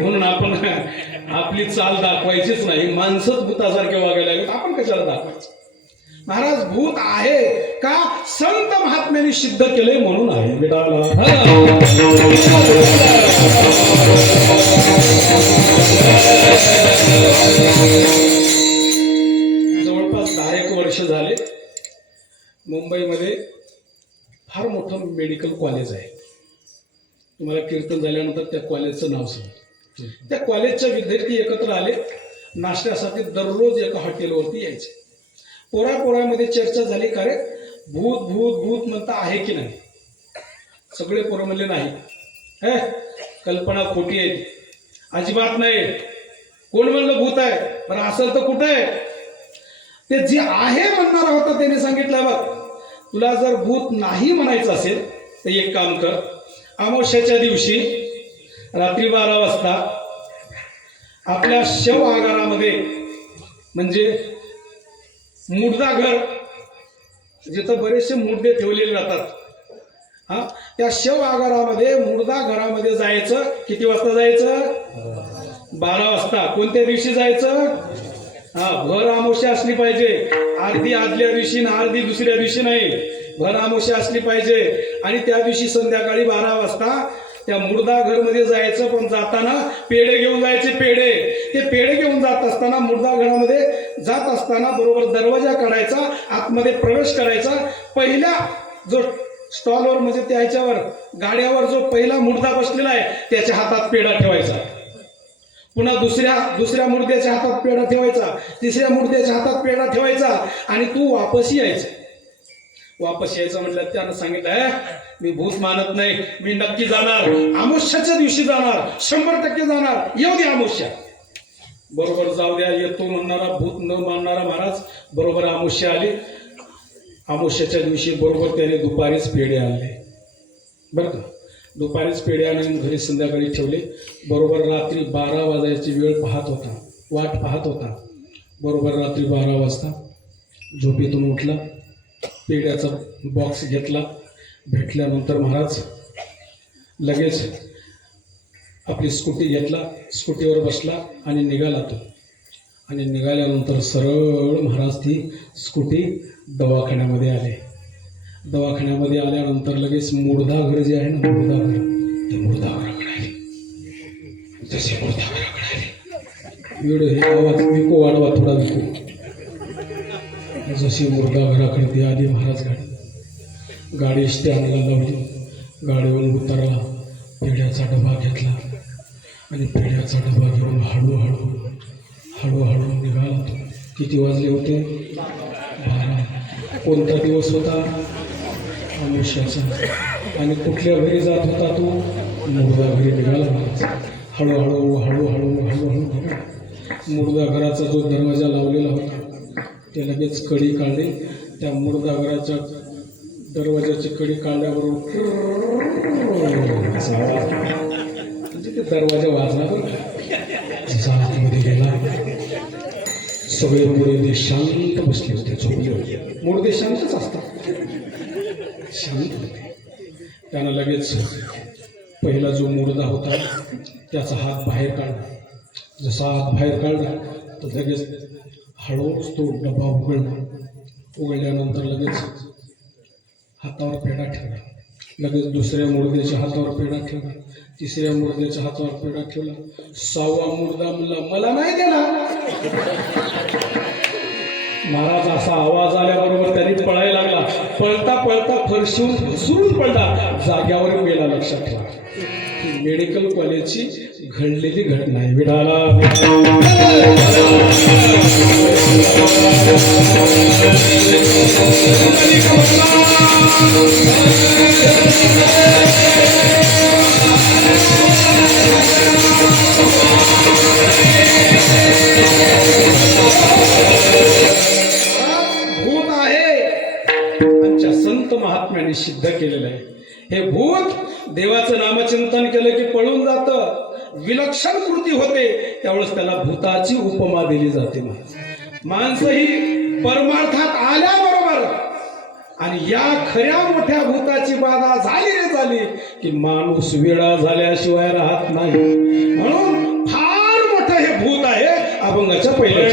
म्हणून आपण आपली चाल दाखवायचीच नाही. माणसंच भूतासारखे वागायला लागलेत, आपण कशाला दाखवायचं? महाराज भूत आहे का? संत महात्म्यांनी सिद्ध केले म्हणून आहे. जवळपास 10 वर्ष झाले मुंबईमध्ये फार मोठं मेडिकल कॉलेज आहे. तुम्हाला कीर्तन झाल्यानंतर त्या कॉलेजचं नाव सांगतो. त्या कॉलेजच्या विद्यार्थी एकत्र आले नाश्त्यासाठी. दररोज एका हॉटेलवरती यायचे. पोरामध्ये चर्चा झाली, का रे भूत भूत भूत म्हणता आहे की नाही? सगळे पोरं म्हणले नाही, हे कल्पना खोटी आहे, अजिबात नाही. कोण म्हणलं भूत आहे? बरं असेल तर कुठे आहे? ते जे आहे म्हणणारा होता त्याने सांगितलं, बघ तुला जर भूत नाही म्हणायचं असेल तर एक काम कर, अमावस्याच्या दिवशी रात्री 12 वाजता आपल्या शव आगारामध्ये, म्हणजे मुर्दा घर जिथं बरेचसे मुर्दे ठेवलेले राहतात, हा त्या शव आगारामध्ये मुर्दा घरामध्ये जायचं. किती वाजता जायचं? 12 वाजता. कोणत्या दिवशी जायचं? हा, भर अमावस्या असली पाहिजे. अर्धी आदल्या दिवशी ना अर्धी दुसऱ्या दिवशी नाही, भर अमावस्या असली पाहिजे. आणि त्या दिवशी संध्याकाळी 12 वाजता त्या मुर्दा घरमध्ये जायचं. पण जाताना पेढे घेऊन जायचे. ते पेढे घेऊन जात असताना, मुर्दा घरामध्ये जात असताना बरोबर दरवाजा काढायचा, आतमध्ये प्रवेश करायचा. पहिल्या जो स्टॉलवर म्हणजे त्याच्यावर गाड्यावर जो पहिला मुर्दा बसलेला आहे त्याच्या हातात पेढा ठेवायचा. पुन्हा दुसऱ्या मुर्द्याच्या हातात पेढा ठेवायचा, तिसऱ्या मुर्द्याच्या हातात पेढा ठेवायचा. आणि तू वापस यायचं म्हटलं. त्यानं सांगितलं, मी भूत मानत नाही, मी नक्की जाणार, अमावस्याच्या दिवशी जाणार, 100% जाणार, येऊ द्या अमावस्या. बरोबर जाऊ द्या, येतो म्हणणारा, भूत न मानणारा महाराज बरोबर अमावस्या आली. अमावस्याच्या दिवशी बरोबर त्याने दुपारीच पेढे आणले बरं का. दुपारीच पेढे आणून घरी संध्याकाळी ठेवले. बरोबर रात्री 12 वाजायची वेळ वाट पाहत होता. बरोबर रात्री 12 वाजता झोपेतून उठला, पेढ्याचा बॉक्स घेतला. भेटल्यानंतर महाराज लगेच आपली स्कूटी घेतला, स्कूटीवर बसला आणि निघाला तो. आणि निघाल्यानंतर सरळ महाराज ती स्कूटी दवाखान्यामध्ये आले. दवाखान्यामध्ये आल्यानंतर लगेच मुर्दा घर जे आहे ना, मुर्दा घर, ते मुर्दा घराकडे आले. जसे मुर्दा घराकडे आले, वेळ हे आवाज विको वाढवा, थोडा विको. जशी मुर्दा घराकडे ती आली महाराज, गाडी स्टँडला लावली, गाडीवरून उतरला, पेढ्याचा डबा घेतला आणि पेढ्याचा डबा घेऊन हळूहळू निघाला तो. किती वाजले होते? 12. कोणता दिवस होता? अमावस्याचा. आणि कुठल्या घरी जात होता तो? मुर्दा घरी निघाला महाराज. हळूहळू निघाला. मुर्दा घराचा जो दरवाजा लावलेला होता ते लगेच कडी काढली. त्या मुर्दा घराच्या दरवाजाची कडी काढल्याबरोबर म्हणजे ते दरवाजा वाजला बरं. आतमध्ये गेला, सगळे मुर्दे शांत बसले होते, झोपले होते. मुर्दे शांतच असतात, शांत होते. त्यानं लगेच पहिला जो मुर्दा होता त्याचा हात बाहेर काढला. जसा हात बाहेर काढला तर लगेच हळूच तो डबा उघडला. उघडल्यानंतर लगेच हातावर पेढा ठेवला. लगेच दुसऱ्या मुर्द्याच्या हातावर पेढा ठेवला. तिसऱ्या मुर्द्याच्या हातावर पेढा ठेवला. 6वा मुर्दा म्हणला मला नाही देणार. महाराज असा आवाज आल्याबरोबर त्यांनी पळायला लागला. पळता पळता फरशीहून घसरून पडला, जाग्यावर मेला. लक्षात ठेवा, ही मेडिकल कॉलेजची घडलेली घटना आहे. विडाला भूत आहे. आमच्या संत महात्म्यांनी सिद्ध केलेलं आहे. हे भूत देवाचं नामचिंतन केलं की पळून जातं, विलक्षण कृती होते. त्यावेळेस त्याला भूताची उपमा दिली जाते. माणसं ही परमार्थात आल्याबरोबर आणि या खऱ्या मोठ्या भूताची बाधा झाली रे झाली की माणूस वेळा झाल्याशिवाय राहत नाही. म्हणून फार मोठं हे भूत आहे. अभंगाच्या पहिल्या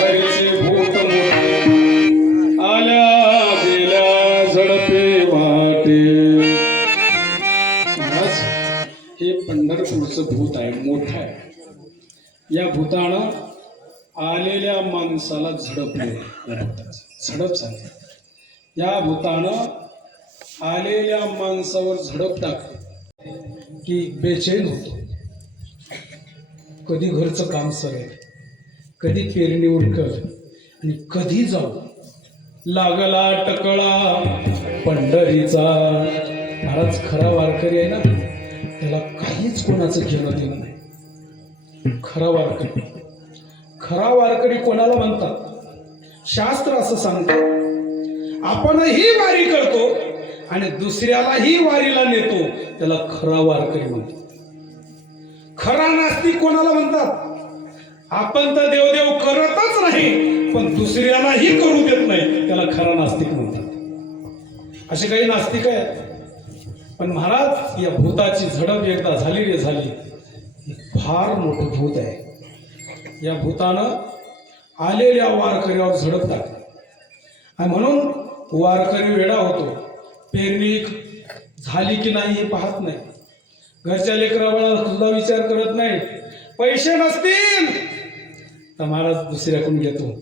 पंढरीचे भूत मोठे, आल्या गेल्या झडपे वाटे. महाराज, हे पंढरपूरचं भूत आहे, मोठं आहे. या भूतानं आलेल्या माणसाला झडपले. झडप झाली. या भूतानं आलेल्या माणसावर झडप टाकली की बेचैन होतो. कधी घरचं काम सरेल, कधी पेरणी उरकल आणि कधी जाऊ. लागला टकळा पंढरीचा. महाराज, खरा वारकरी आहे ना, त्याला काहीच कोणाचं घेणं देणं नाही. खरा वारकरी कोणाला म्हणतात? शास्त्र असं सांगतं, आपणही वारी करतो आणि दुसऱ्यालाही वारीला नेतो, त्याला खरा वारकरी म्हणतो. खरा नास्तिक कोणाला म्हणतात? आपण तर देवदेव करतच नाही पण दुसऱ्यालाही करू देत नाही, त्याला खरा नास्तिक म्हणतात. असे काही नास्तिक आहेत. पण महाराज, या भूताची झडप एकदा झाली रे झाली. फार मोठं भूत आहे. या भूतानं आलेल्या वारकऱ्यावर झडप टाकली आणि म्हणून वारकरी वेडा होतो. पेरणी झाली की नाही हे पाहत नाही. घरच्या लेकराबाळाला सुद्धा विचार करत नाही. पैसे नसतील तर महाराज दुसऱ्याकडून घेतो.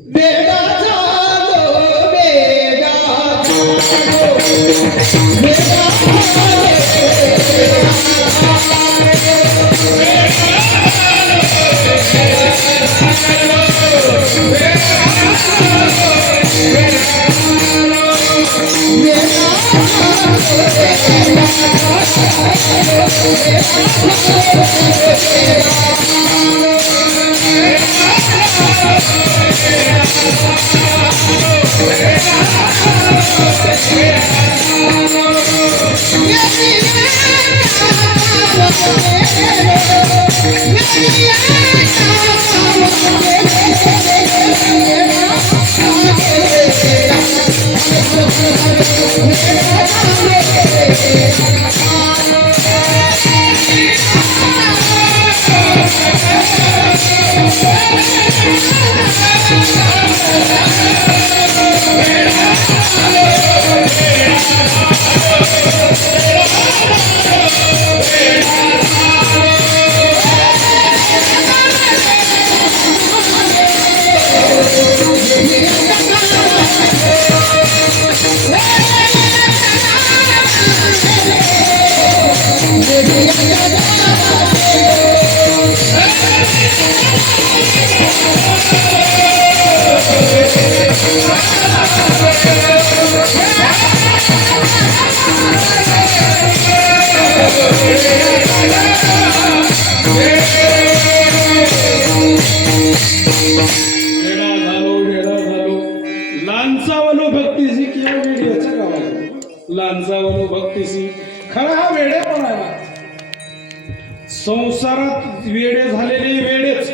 लांचावलो भक्तीसी किंवा वेड्याच्या गावाला लांचावलो भक्तीसी. खरा हा वेडेपणा आहे. संसारात वेडे झालेले वेडेच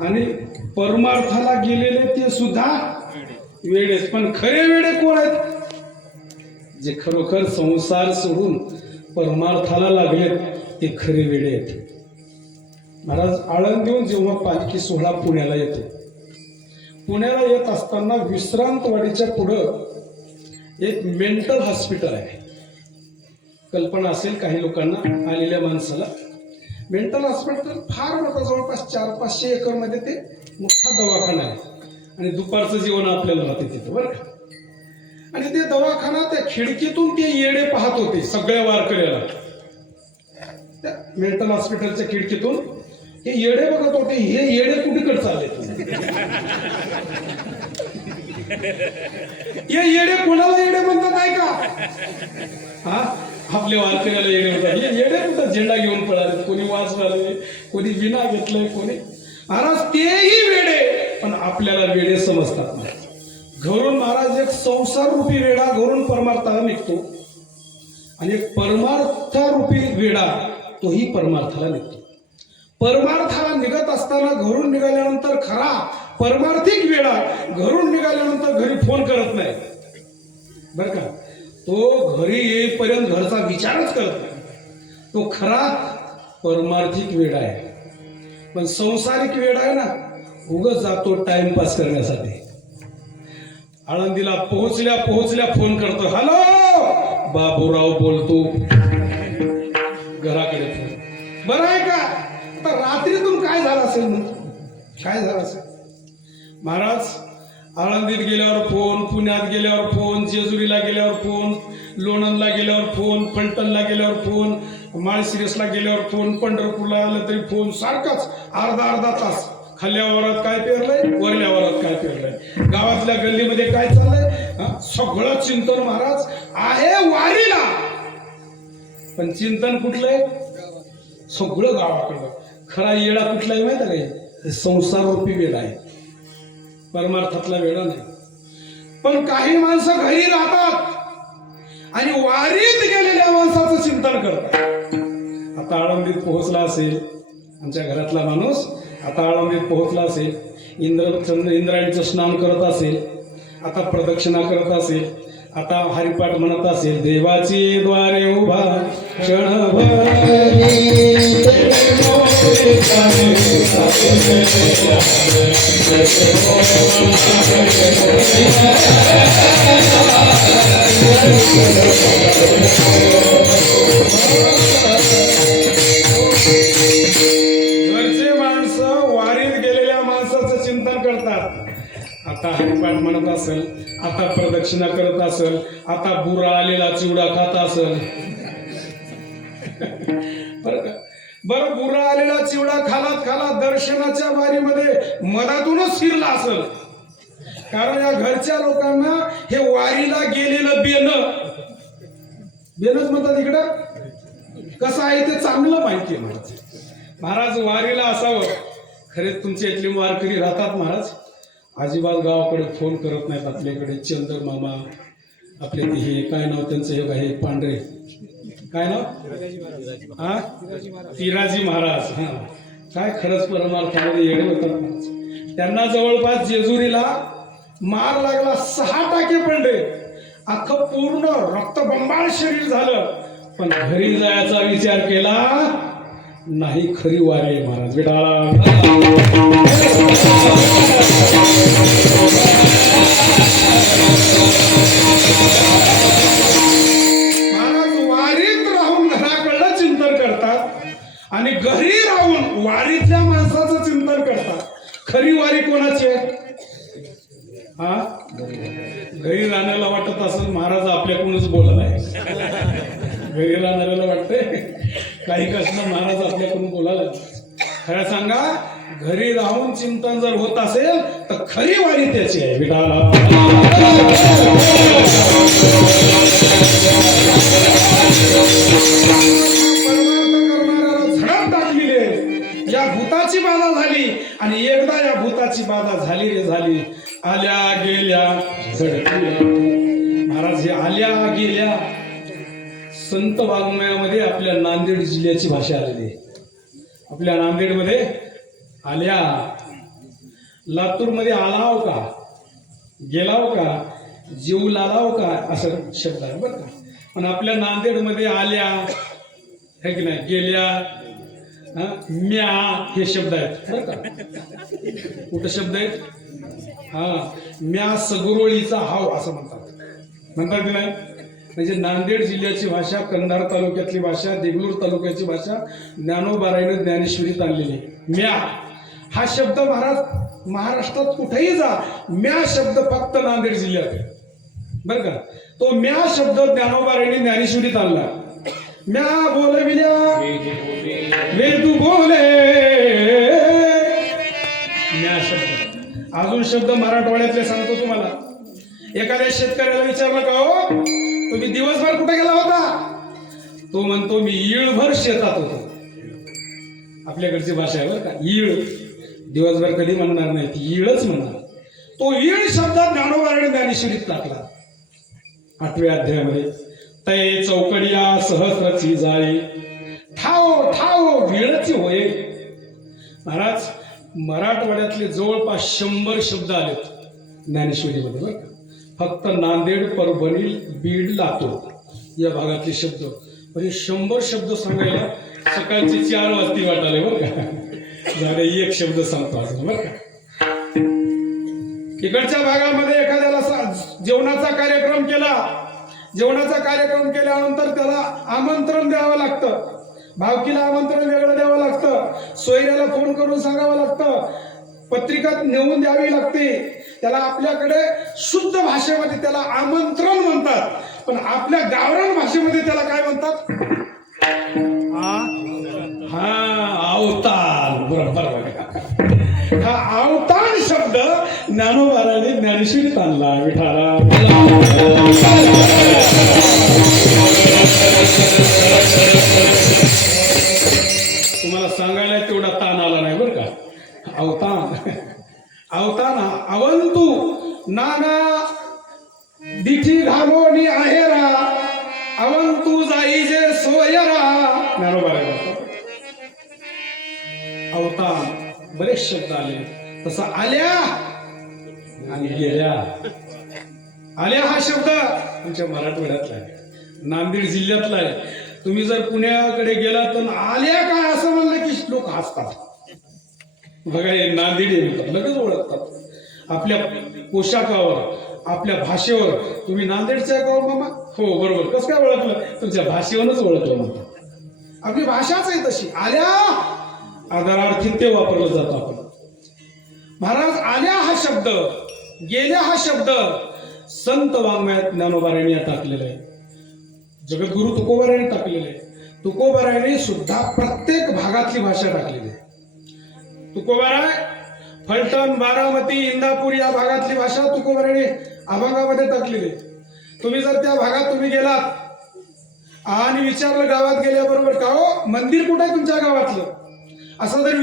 आणि परमार्थाला गेलेले ते सुद्धा वेडेच. पण खरे वेडे कोण आहेत? जे खरोखर संसार सोडून परमार्थाला लागलेत ते खरे वेडे आहेत. महाराज, आळंदीहून जेव्हा पालखी सोहळा पुण्याला येतो, पुण्याला येत असताना विश्रांतवाडीच्या पुढं एक मेंटल हॉस्पिटल आहे. कल्पना असेल काही लोकांना, आलेल्या माणसाला. मेंटल हॉस्पिटल फार मोठा, जवळपास 400-500 एकरमध्ये ते मोठा दवाखाना आहे आणि दुपारचं जेवण आपल्याला राहते तिथं, बरं का. आणि ते दवाखाना, त्या खिडकीतून ते येडे पाहत होते सगळ्या वारकऱ्याला. त्या मेंटल हॉस्पिटलच्या खिडकीतून हे येडे बघत होते. हे येडे कुठेकडे चालले? हे येडे कोणाला येडे म्हणतात आहे का? हा, आपल्या वारकऱ्याला येडे म्हणतात. हे येडे कुठं झेंडा घेऊन पळाले, कोणी वाजवाले, कोणी विना घेतलंय, कोणी. महाराज, तेही वेडे पण आपल्याला वेडे समजतात. घरून महाराज एक संसार रूपी वेडा घरून परमार्थाला निघतो आणि एक परमार्थ रूपी वेडा तोही परमार्थाला निघतो. परमार्थाला निघत असताना घरून निघाल्यानंतर खरा परमार्थिक वेडा घरून निघाल्यानंतर घरी फोन करत नाही बर का. तो घरी येईपर्यंत घरचा विचारच करत नाही. तो खरा परमार्थिक वेडा आहे. पण संसारिक वेडा आहे ना, उगाच जातो टाइमपास करण्यासाठी. आळंदीला पोहोचल्या फोन करतो, हॅलो बाबूराव बोलतो, घराकडे फोन. बरं आहे का? आता रात्रीतून काय झालं असेल म्हणतो, काय झालं असेल महाराज. आळंदीत गेल्यावर फोन, पुण्यात गेल्यावर फोन, जेजुरीला गेल्यावर फोन, लोणंदला गेल्यावर फोन, फलटणला गेल्यावर फोन, माळशिरसला गेल्यावर फोन, पंढरपूरला आलं तरी फोन, सारखाच अर्धा तास. खाल्ल्या वरात काय पेरलंय, वरल्या वरात काय पेरलंय, गावातल्या गल्लीमध्ये काय चाललंय, सगळं चिंतन महाराज आहे वारीला. पण चिंतन कुठलंय? सगळं गावाकडं. खरा येडा कुठला आहे माहिती आहे? संसार रूपी वेडा आहे, परमार्थातला वेडा नाही. पण काही माणसं घरी राहतात आणि वारीत गेलेल्या माणसाचं चिंतन करतात. आता आळंदीत पोहोचला असेल आमच्या घरातला माणूस, आता आळंदीत पोहोचला असेल, इंद्रायणीचं स्नान करत असेल, आता प्रदक्षिणा करत असेल, आता हरिपाठ म्हणत असेल, देवाची द्वारे उभा क्षणभर घरचे माणसं वारीत गेलेल्या माणसाचं चिंतन करतात. आता हरिपाठ म्हणत असेल, आता प्रदक्षिणा करत असेल, आता बुरा आलेला चिवडा खात असेल. बरं बुरा आलेला चिवडा खालात दर्शनाच्या वारीमध्ये मधातूनच शिरला असेल. कारण या घरच्या लोकांना हे वारीला गेलेलं बेनच म्हणतात इकडं. कसं आहे ते चांगलं माहिती आहे महाराज. वारीला असावं. खरे तुमच्या इथले वारकरी राहतात महाराज, अजिबात गावाकडे फोन करत नाहीत. आपल्याकडे चंदर मामा, आपले ते हे काय नाव त्यांचं, हे पांढरे काय नाव, हा पिराजी महाराज. हा काय खरंच परमार्थामध्ये येडे होतात महाराज. त्यांना जवळपास जेजुरीला मार लागला, 6 टाके पडले, अख्खं पूर्ण रक्तबंबाळ शरीर झालं. पण घरी जायचा विचार केला नाही. खरी वारी आहे महाराज. विठाळा महाराज वारीत राहून घराकडलं चिंतन करतात आणि घरी राहून वारीतल्या माणसाचं चिंतन करतात. खरी वारी कोणाची आहे? हा घरी राहण्याला वाटत असेल महाराज आपल्याकडूनच बोलत आहे. घरी राहणाऱ्याला वाटतंय काही कसं महाराज आपल्याकडून बोलायला. खरं सांगा, घरी राहून चिंतन जर होत असेल तर खरी वारी त्याची आहे. विठाला परमार्थ करणाऱ्याला झडप टाकली रे. या भूताची बाधा झाली आणि एकदा या भूताची बाधा झाली रे झाली. आल्या गेल्या झडपल्या महाराज. हे आल्या गेल्या संत वाङ्मयामध्ये आपल्या नांदेड जिल्ह्याची भाषा आलेली आहे. आपल्या नांदेडमध्ये आल्या, लातूरमध्ये आलाव का, गेलाव का, जीव लालाव का, असं शब्द आहे बरं का. पण आपल्या नांदेडमध्ये आल्या है की नाही, गेल्या, म्या हे शब्द आहेत बरं का. कुठं शब्द आहेत? हा म्या सगुरोळीचा हाव असं म्हणतात की नाही. म्हणजे नांदेड जिल्ह्याची भाषा, कंधार तालुक्यातली भाषा, देगलूर तालुक्याची भाषा ज्ञानोबारायने ज्ञानेश्वरीत आणलेली. म्या हा शब्द महाराज महाराष्ट्रात कुठेही जा, म्या शब्द फक्त नांदेड जिल्ह्यात बरं का. तो म्या शब्द ज्ञानोबारायने ज्ञानेश्वरीत आणला. म्या बोलविल्या वेदू बोले, म्या शब्द. अजून शब्द मराठवाड्यातले सांगतो तुम्हाला. एखाद्या शेतकऱ्याला विचारलं का, हो तुम्ही दिवसभर कुठे गेला होता? तो म्हणतो मी ईळभर शेतात होतो. आपल्याकडची भाषा आहे बरं का. ईळ दिवसभर कधी म्हणणार नाही, ती ईळच म्हणणार. तो ईड शब्दात ज्ञानोबाराने ज्ञानेश्वरीत टाकला 8व्या अध्यायामध्ये. तै चौकडिया सहस्रची जाई ठाव ठाव वेळची होय. महाराज मराठवाड्यातले जवळपास 100 शब्द आलेत ज्ञानेश्वरीमध्ये बरं का. फक्त नांदेड, परभणी, बीड, लातूर या भागातले शब्द म्हणजे 100 शब्द सांगायला सकाळचे 4 वाजती वाटाले बरं का. झाले एक शब्द सांगतो अजून बरं का. इकडच्या भागामध्ये एखाद्याला जेवणाचा कार्यक्रम केला, जेवणाचा कार्यक्रम केल्यानंतर त्याला आमंत्रण द्यावं लागतं, भावकीला आमंत्रण वेगळं द्यावं लागतं, सोयऱ्याला फोन करून सांगावं लागतं, पत्रिका नेऊन द्यावी लागते. त्याला आपल्याकडे शुद्ध भाषेमध्ये त्याला आमंत्रण म्हणतात, पण आपल्या गावरान भाषेमध्ये त्याला काय म्हणतात? अवतार. बरोबर. हा अवतार शब्द ज्ञानोबाराने ज्ञानेश्वरीत आणला. विठाला तुम्हाला सांगायला तेवढा ताण आला नाही बरं का. अवतान अवंतू नाना दिठी घालोनी आहेरा अवंतू जाई जे सोयरा. ज्ञानोबाराने अवतान बरेच शब्द आले. तसा आल्या आणि गेल्या. आल्या हा शब्द तुमच्या मराठवाड्यातला आहे, नांदेड जिल्ह्यातला आहे. तुम्ही जर पुण्याकडे गेला तर आल्या काय असं म्हणलं की लोक हसतात. बघा हे नांदेड येतात, लगेच ओळखतात. आपल्या पोशाखावर, आपल्या भाषेवर. तुम्ही नांदेडचे आहे का हो मामा? हो बरोबर. कसं काय ओळखलं? तुमच्या भाषेवरच ओळखलं म्हणतात. आपली भाषाच आहे तशी. आल्या आदरार्थी ते वापरलं जातं आपण. महाराज आल्या हा शब्द, गेल्या हा शब्द संत वाङ्मयात ज्ञानोबारायांनी टाकलेला आहे, जगद्गुरु तुकोबारायांनी टाकलेलं आहे. तुकोबारायांनी सुद्धा प्रत्येक भागातली भाषा टाकलेली आहे. तुकोबाराय फलटण, बारामती, इंदापूर या भागातली भाषा तुकोबारायांनी अभंगामध्ये टाकलेली आहे. तुम्ही जर त्या भागात तुम्ही गेलात आणि विचारलं गावात गेल्याबरोबर का हो मंदिर कुठे आहे तुमच्या गावातलं असं जर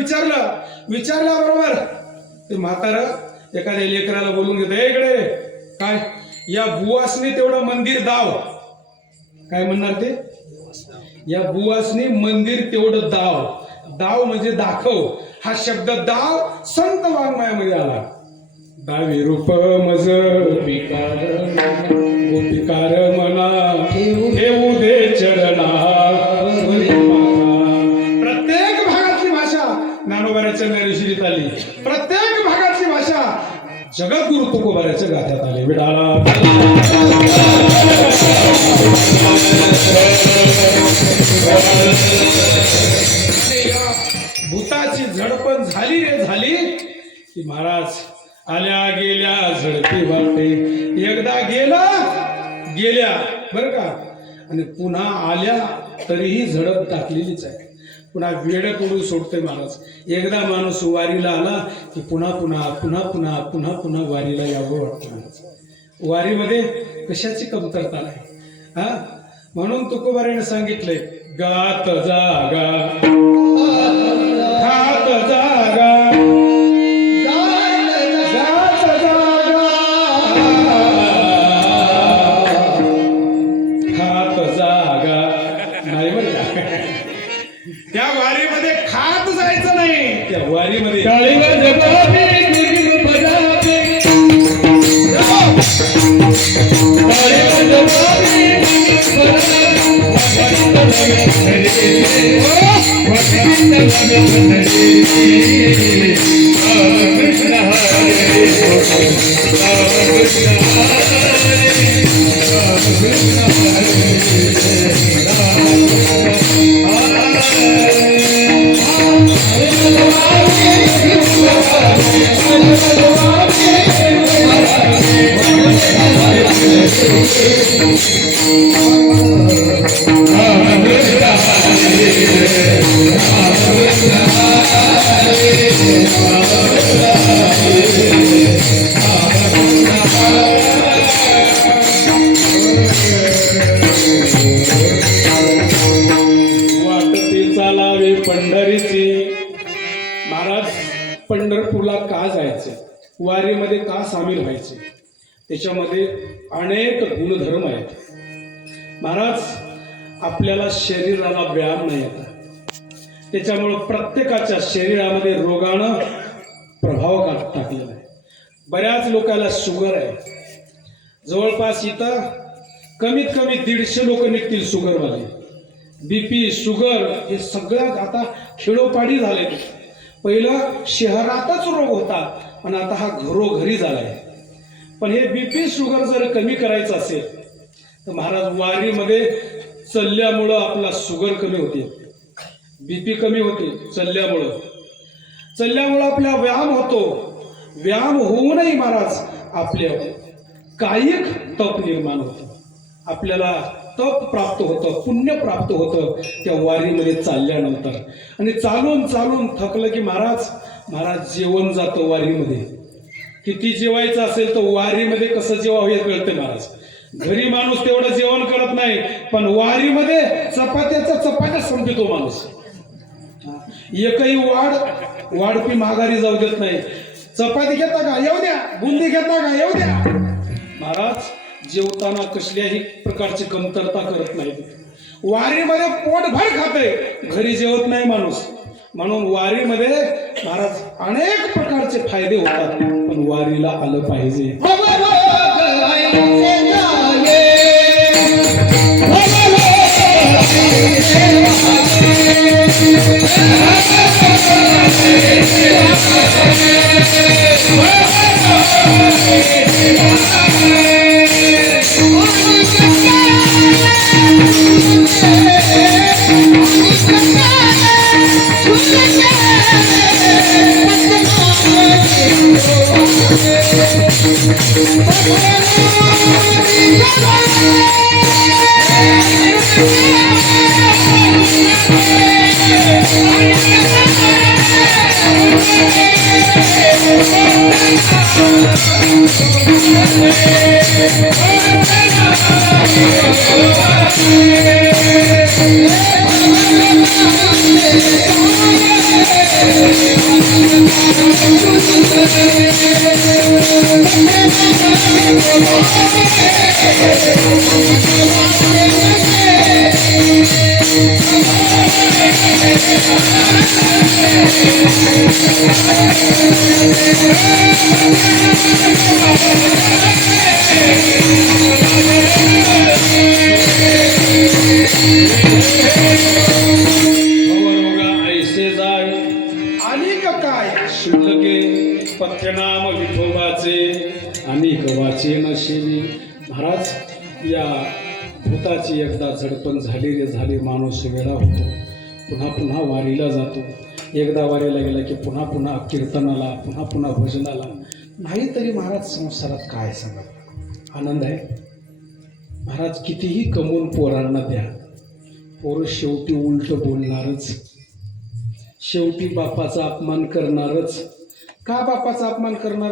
विचारल्याबरोबर ते म्हातारं एखाद्या लेकराला बोलून घेत, इकडे काय या बुवासनी तेवढं मंदिर दाव. काय म्हणणार ते? या बुवासनी मंदिर तेवढं दाव. दाव म्हणजे दाखव. हा शब्द दाव संत वाङ्मयामध्ये आला. दावी रूप मज गोपिकार मना ठेवू दे चरणा. प्रत्येक भागातली भाषा ज्ञानोबाराच्या ज्ञानेश्वरीत आली. प्रत्येक भागातली भाषा जगद्गुरु तुकोबाराच्या गाथ्यात आली. विडाला भूताची झडपण झाली रे झाली की महाराज आल्या गेल्या झडपी वाटते. एकदा गेल्या बरं का, आणि पुन्हा आल्या तरीही झडप टाकलेलीच आहे. पुन्हा वेळ करून सोडते महाराज. एकदा माणूस वारीला आला की पुन्हा पुन्हा पुन्हा पुन्हा पुन्हा पुन्हा वारीला यावं वाटतं महाराज. वारीमध्ये कशाची कमतरता नाही. म्हणून तुकोबाराने सांगितलंय गात जागा खात जागा गात जागा खात जागा नाही बरं का. त्या वारीमध्ये खात जायचं नाही. त्या वारीमध्ये पंढरीचे. महाराज पंढरपूरला का जायचे? वारीमध्ये का सामील व्हायचे? त्याच्यामध्ये अनेक गुणधर्म आहेत. महाराज, आपल्याला शरीराला व्यायाम नाही येत, त्याच्यामुळं प्रत्येकाच्या शरीरामध्ये रोगानं प्रभाव टाकलेला आहे. बऱ्याच लोकांना शुगर आहे. जवळपास इथं कमीत कमी 150 लोक निघतील शुगरवाले. बीपी, शुगर हे सगळ्यात आता खेडोपाडी झाले. पहिलं शहरातच रोग होता पण आता हा घरोघरी झालाय. पण हे बीपी शुगर जर कमी करायचं असेल तर महाराज, वारीमध्ये चालल्यामुळं आपला शुगर कमी होते, बीपी कमी होते. चालल्यामुळं आपला व्यायाम होतो. व्यायाम होऊनही महाराज आपल्या कायिक तप निर्माण होतं, आपल्याला तप प्राप्त होतं, पुण्य प्राप्त होतं त्या वारीमध्ये चालल्यानंतर. आणि चालून चालून थकलं की महाराज जेवण जातं वारीमध्ये. किती जेवायचं असेल तर वारीमध्ये कसं जेवावं हे कळतं महाराज. घरी माणूस तेवढं जेवण करत नाही, पण वारीमध्ये चपात्या संपतो माणूस. एकही वाढपी माघारी जाऊ देत नाही. चपाती घेता का? येऊ द्या. बुंदी घेता का? येऊ द्या. महाराज जेवताना कसल्याही प्रकारची कमतरता करत नाही. वारीमध्ये पोटभर खाते, घरी जेवत नाही माणूस. म्हणून वारीमध्ये महाराज अनेक प्रकारचे फायदे होतात, पण वारीला आलं पाहिजे. पथ्यनाम विठोबाचे अनेक वाचे नशिबी. महाराज, या भूताची एकदा झडपण झाली माणूस वेडा होतो, पुन्हा पुन्हा वारीला जातो. एकदा वारीला गेला की पुन्हा पुन्हा कीर्तनाला, पुन्हा पुन्हा भजनाला. नाहीतरी महाराज संसारात काय सांगा आनंद आहे. महाराज कितीही कमवून पोरांना द्या, पोरं शेवटी उलट बोलणारच, शेवटी बापाचा अपमान करणारच. का बापाचा अपमान करणार?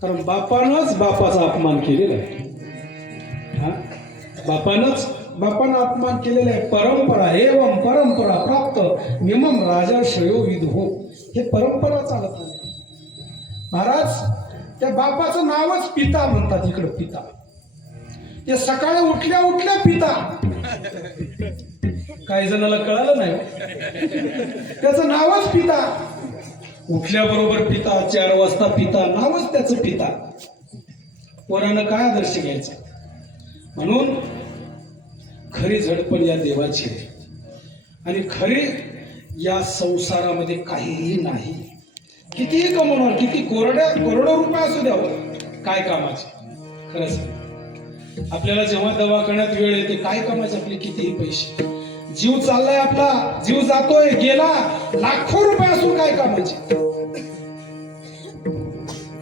कारण बापानंच बापाचा अपमान केलेला आहे. बापानं अपमान केलेला आहे. परंपरा एवं परंपरा प्राप्त मिमम राजा श्रेयो विदुहो, हे परंपरा चालत आहे. महाराज, त्या बापाचं नावच पिता म्हणतात इकडं. पिता ते सकाळी उठल्या उठल्या पिता. काही जणाला कळालं नाही, त्याचं नावच पिता. उठल्याबरोबर पिता, 4 वाजता पिता, नावच त्याचं पिता. पोरानं काय आदर्श घ्यायचा? म्हणून खरी झडपण या देवाची आहे. आणि खरी या संसारामध्ये काहीही नाही. कितीही कमवणार, किती करोडो रुपये असू द्यावं, काय कामाचे? खरंच आपल्याला जेव्हा दवाखान्यात वेळ येते, काय कामाचे आपले कितीही पैसे? जीव चाललाय आपला, जीव जातोय, गेला, लाखो रुपये असून काय कामाचे?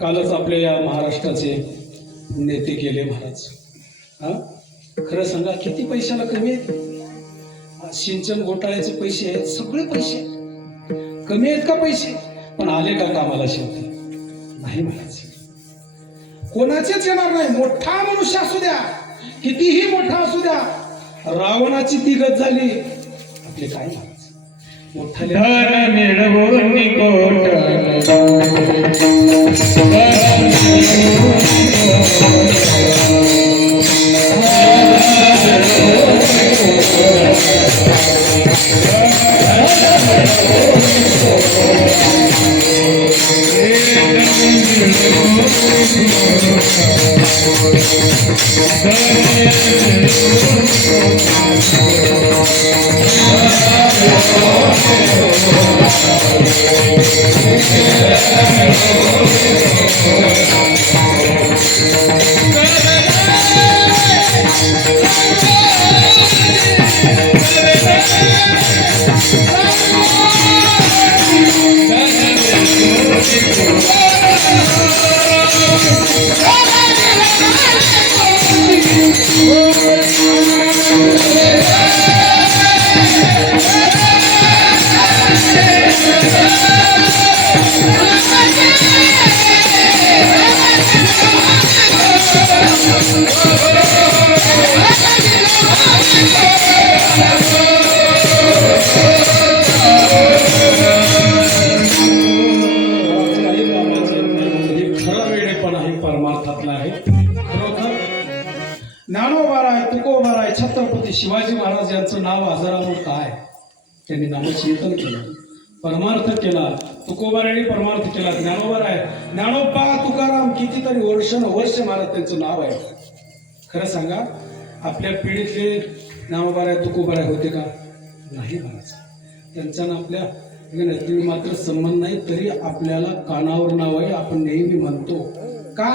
कालच आपल्या या महाराष्ट्राचे नेते गेले महाराज. खरं सांगा, किती पैशाला कमी आहेत? सिंचन घोटाळ्याचे पैसे आहेत, सगळे पैसे कमी आहेत का पैसे? पण आले का कामाला? शेवटी नाही महाराज, कोणाचेच येणार नाही. मोठा मनुष्य असू द्या, कितीही मोठा असू द्या, रावणाची ती गत झाली, आपले काय महाराज? मोठाले धन मिळवून कोट खरं वेडेपण आहे परमार्थातला आहे खरोखर ज्ञानोबाराय तुकोबाराय छत्रपती शिवाजी महाराज यांचं नाव आजारावर काय त्यांनी नामचिंतन केलं परमार्थ केला तुकोबारायने परमार्थ केला ज्ञानोबाराय ज्ञानोबा तुकाराम कितीतरी वर्ष महाराज त्यांचं नाव आहे खरं सांगा आपल्या पिढीतले ज्ञानोबाराय तुकोबाराय होते का नाही महाराज त्यांचा ना आपल्या नदी मात्र संबंध नाही तरी आपल्याला कानावर नाव आहे आपण नेहमी म्हणतो का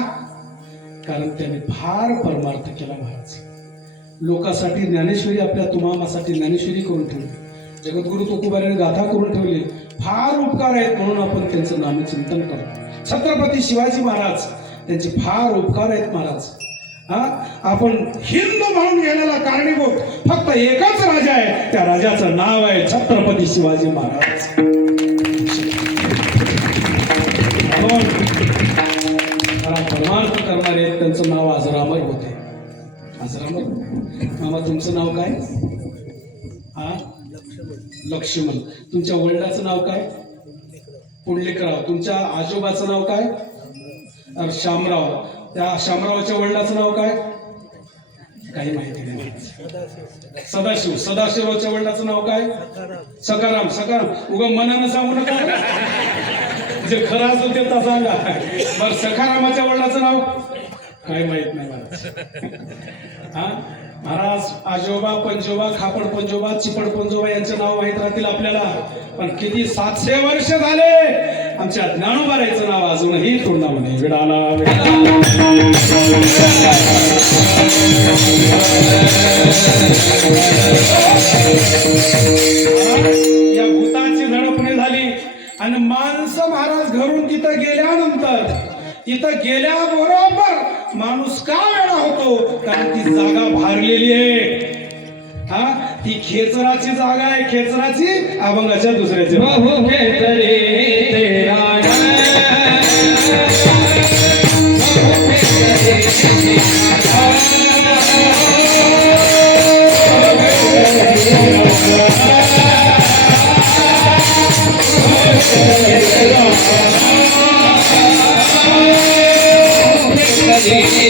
कारण त्याने फार परमार्थ केला महाराज लोकांसाठी ज्ञानेश्वरी आपल्या तुमामासाठी ज्ञानेश्वरी करून ठेवली जगद्गुरु तुकोबारायने गाथा करून ठेवली फार उपकार आहेत म्हणून आपण त्यांचं नामचिंतन करतो छत्रपती शिवाजी महाराज त्यांचे फार उपकार आहेत महाराज हा आपण हिंदू म्हणून येण्याला कारणीभूत फक्त एकच राजा आहे त्या राजाचं नाव आहे छत्रपती शिवाजी महाराज परमार्थ करणारे त्यांचं नाव अजरामर होते अजरामर मामा तुमचं नाव काय हा लक्ष्मण तुमच्या वडिलाचं नाव काय पुंडलिकराव तुमच्या आजोबाचं नाव काय शामराव त्या शामरावाच्या वडिलाचं नाव काय काही माहिती नाही सदाशिवच्या वडिलाचं नाव काय सखाराम उगा मनानं सांगू नका जे खरं असेल ते तर सांगा बरं सखारामाच्या वडिलाचं नाव काय माहित नाही मला हा महाराज आजोबा पंजोबा खापड पंजोबा चिपड पंजोबा यांचं नाव माहित राहतील आपल्याला पण किती 700 वर्ष झाले आमच्या ज्ञानोबारायचं नाव अजूनही तोंडामध्ये विडाला या भूताची झडपणे झाली आणि माणसं महाराज घरून तिथं गेल्याबरोबर माणूस का वेडा होतो कारण ती जागा भारलेली आहे हा ती खेचराची जागा आहे खेचराची अभंगाच्या दुसऱ्याची Thank you.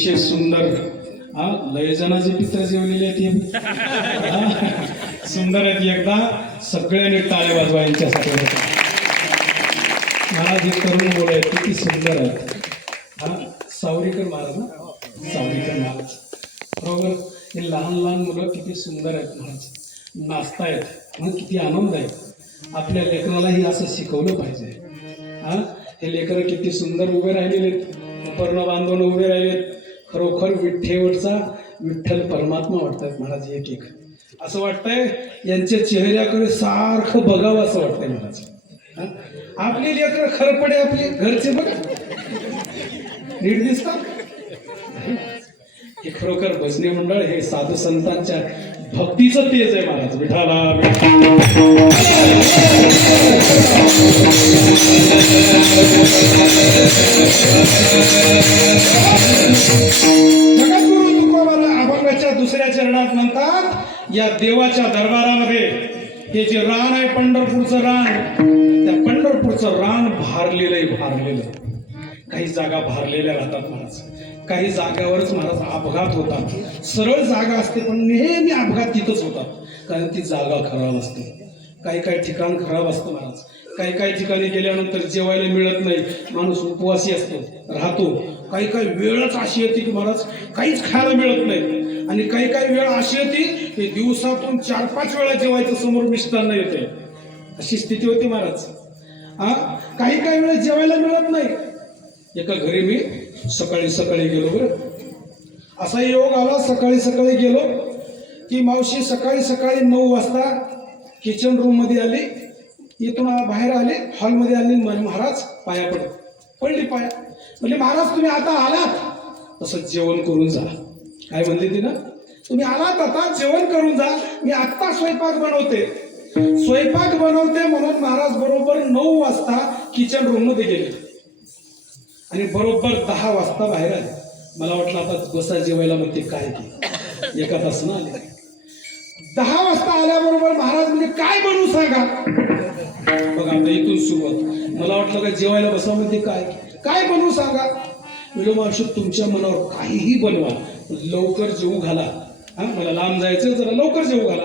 अतिशय सुंदर हा लय जणांचे पित्र जेवलेले आहेत हे. हा, सुंदर आहेत एकदा सगळ्यांनी टाळे वाजवा यांच्यासाठी. महाराज हे तरुण मुलं आहेत किती सुंदर आहेत. हा सावरीकर महाराज ना, सावरीकर महाराज बरोबर. हे लहान लहान मुलं किती सुंदर आहेत महाराज, नाचतायत मग किती आनंद आहे. आपल्या लेकरालाही असं शिकवलं पाहिजे. हा हे लेकरं किती सुंदर उभे राहिलेले आहेत, पर्ण बांधून उभे राहिलेत. खरोखर विठ्ठेवरचा विठ्ठल परमात्मा वाटतात महाराज. एक एक असं वाटतंय यांच्या चेहऱ्याकडे सारखं बघावं असं वाटतंय महाराज. हा? आपली लेकरं खरपडे आपले घरचे बघा नीट दिसतात. हे खरोखर भजनी मंडळ हे साधू संतांच्या भक्तीचं तेज आहे महाराज. विठाला जगद्गुरु तुकोबाला अभंगाच्या दुसऱ्या चरणात म्हणतात, या देवाच्या दरबारामध्ये हे जे रान आहे पंढरपूरचं रान, त्या पंढरपूरचं रान भारलेलं आहे, भारलेलं. काही जागा भारलेल्या राहतात महाराज, काही जागावरच महाराज अपघात होतात. सरळ जागा असते पण नेहमी अपघात तिथंच होतात, कारण ती जागा खराब असते. काही काही ठिकाण खराब असतं महाराज. काही काही ठिकाणी गेल्यानंतर जेवायला मिळत नाही, माणूस उपवासी असतो राहतो. काही काही वेळच अशी येते की महाराज काहीच खायला मिळत नाही, आणि काही काही वेळ अशी येते की दिवसातून 4-5 वेळा जेवायचं समोर मिष्टान्न येते. अशी स्थिती होती महाराज. हा काही काही वेळा जेवायला मिळत नाही. एका घरी मी सकाळी गेलो बरं. असा योग आला, सकाळी गेलो की मावशी सकाळी 9 वाजता किचन रूम मध्ये आली, इथून बाहेर आले, हॉलमध्ये आले. महाराज पाया पडली पाया. म्हणजे महाराज तुम्ही आता आलात तसं जेवण करून जा. काय म्हणले ती ना, तुम्ही आलात आता जेवण करून जा, मी आत्ता स्वयंपाक बनवते म्हणून महाराज बरोबर 9 वाजता किचन रूम मध्ये गेले आणि बरोबर 10 वाजता बाहेर आले. मला वाटलं आता बसा जेवायला, मग ते काय की 1 तासानं आले. 10 वाजता आल्याबरोबर महाराज म्हणजे काय बनवू सांगा. बघा आता इथून सुरुवात. मला वाटलं काय जेवायला बसा, म्हणजे काय बनवू सांगा. मिलो मावशी तुमच्या मनावर काहीही बनवा, लवकर जेवू घाला. हा मला लांब जायचं, जरा लवकर जेवू घाला.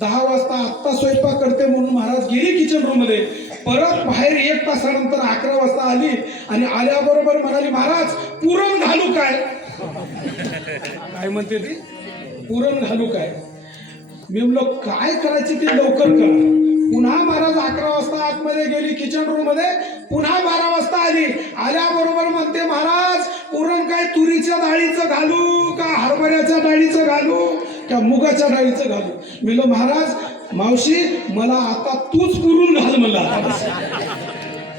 10 वाजता आत्ता स्वयंपाक करते म्हणून महाराज गेली किचन रूम मध्ये. परत बाहेर 1 तासानंतर 11 वाजता आली आणि आल्याबरोबर म्हणाली, महाराज पुरण घालू काय. काय म्हणते ती, पुरण घालू काय. मी म्हणलो काय करायचे ते लवकर करा. पुन्हा महाराज 11 वाजता आतमध्ये गेली किचन रूम मध्ये, पुन्हा 12 वाजता आली. आल्याबरोबर म्हणते, महाराज पुरण काय तुरीच्या डाळीचं घालू का हरभऱ्याच्या डाळीचं घालू का मुगाच्या डाळीचं घालू. मी म्हणलो महाराज मावशी मला आता तूच पुरून घाल मला.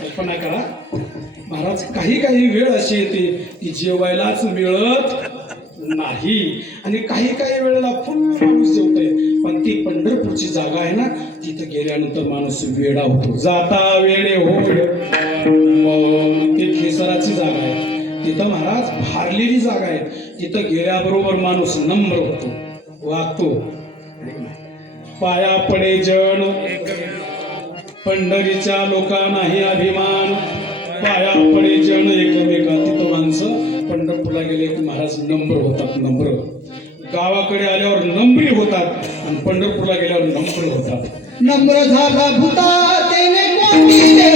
कल्पना करा महाराज, काही वेळ अशी येते की जेवायलाच मिळत नाही, आणि काही वेळेला फुल माणूस जेवतोय. पण ती पंढरपूरची जागा आहे ना, तिथं गेल्यानंतर माणूस वेडा होतो. जाता वेडे हो, ती खेसराची जागा आहे. तिथं महाराज भारलेली जागा आहे. तिथं गेल्याबरोबर माणूस नम्र होतो, वागतो. पाया पडे जण पंढरीच्या लोकांनाही अभिमान, पाया पडे जण एकमेका. तिथं माणसं पंढरपूरला गेले की महाराज नम्र होतात, नम्र. गावाकडे आल्यावर नम्री होतात आणि पंढरपूरला गेल्यावर नम्र होतात. नम्र झाला भूता तेने कोणी दे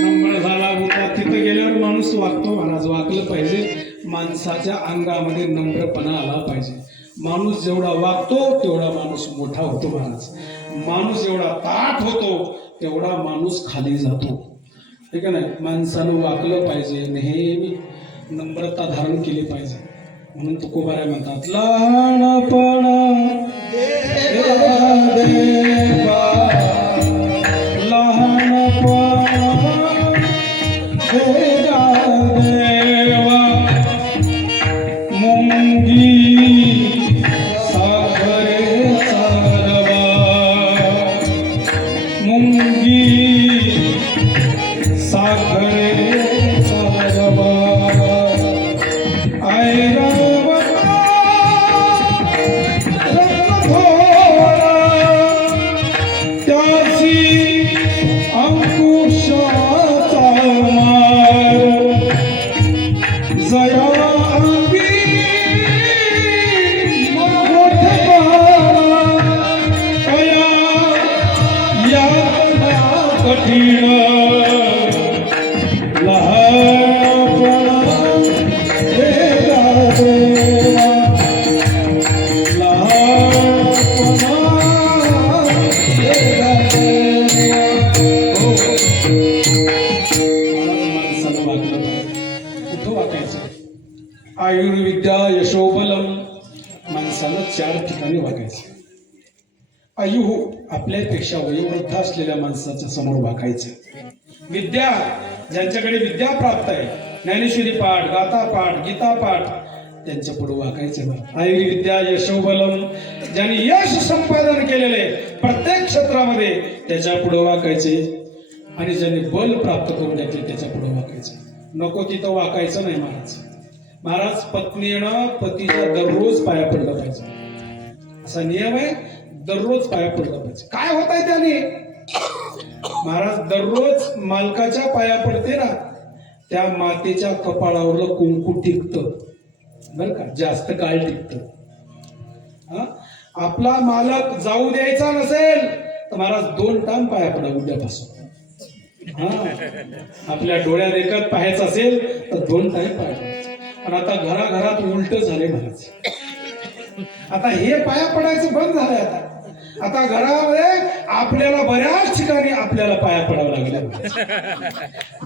नम्र झाला होता. तिथं गेल्यावर माणूस वागतो महाराज, वागलं पाहिजे. माणसाच्या अंगामध्ये नम्रपणा आला पाहिजे. माणूस माणूस जेवढा वागतो तेवढा माणूस मोठा होतो. माणूस एवढा ताठ होतो तेवढा माणूस खाली जातो. ठीक आहे ना. माणसानं वाकलं पाहिजे, नेहमी नम्रता धारण केली पाहिजे. म्हणून तुकोबाराय म्हणतात, लहानपणा देवा, लहानपणा देवा, मुंगी साखरेचा रवा, मुंगी साखरेचा रवा, ऐरावता रत्नथोरा, त्याची अंकुशाचा मार, जया अंगी मोठेपणा, कया यातना कठीण, लहानपणा देवा देवा, लहानपणा देवा देवा. हो. माणसानं वागलं पाहिजे. कुठं वागायचं? आयुर्विद्या यशोबलम. माणसानं 4 ठिकाणी वागायचं. आयु, आपल्यापेक्षा वयोवृद्ध असलेल्या माणसाच्या समोर वागायचं. विद्या, ज्यांच्याकडे विद्या प्राप्त आहे, ज्ञानेश्वरी पाठ, गाथा पाठ, गीता पाठ, त्यांच्या पुढे वागायचं. आयुर्विद्या यशोबलम. ज्यांनी यश संपादन केलेले प्रत्येक क्षेत्रामध्ये त्याच्या पुढे वागायचे. आणि ज्यांनी बल प्राप्त करून घेतले त्याच्या पुढे वागायचे. नको तिथं वाकायचं नाही. महाराज पत्नीनं पतीच्या दररोज पाया पडलं पाहिजे, असा नियम आहे. दररोज पाया पडलं पाहिजे. काय होत आहे त्याने? महाराज दररोज मालकाच्या पाया पडते ना, त्या मातेच्या कपाळावरलं कुंकू टिकतं बरं का, जास्त काळ टिकतं. आपला मालक जाऊ द्यायचा नसेल तर महाराज 2 टाइम पाया पडा उद्यापासून. आपल्या डोळ्यात देखत पाहायचं असेल तर 2 टाइम पाया पडायचं. पण आता घराघरात उलट झाले महाराज. आता हे पाया पडायचं बंद झालंय. आता घरामध्ये आपल्याला बऱ्याच ठिकाणी आपल्याला पाया पडावं लागलं.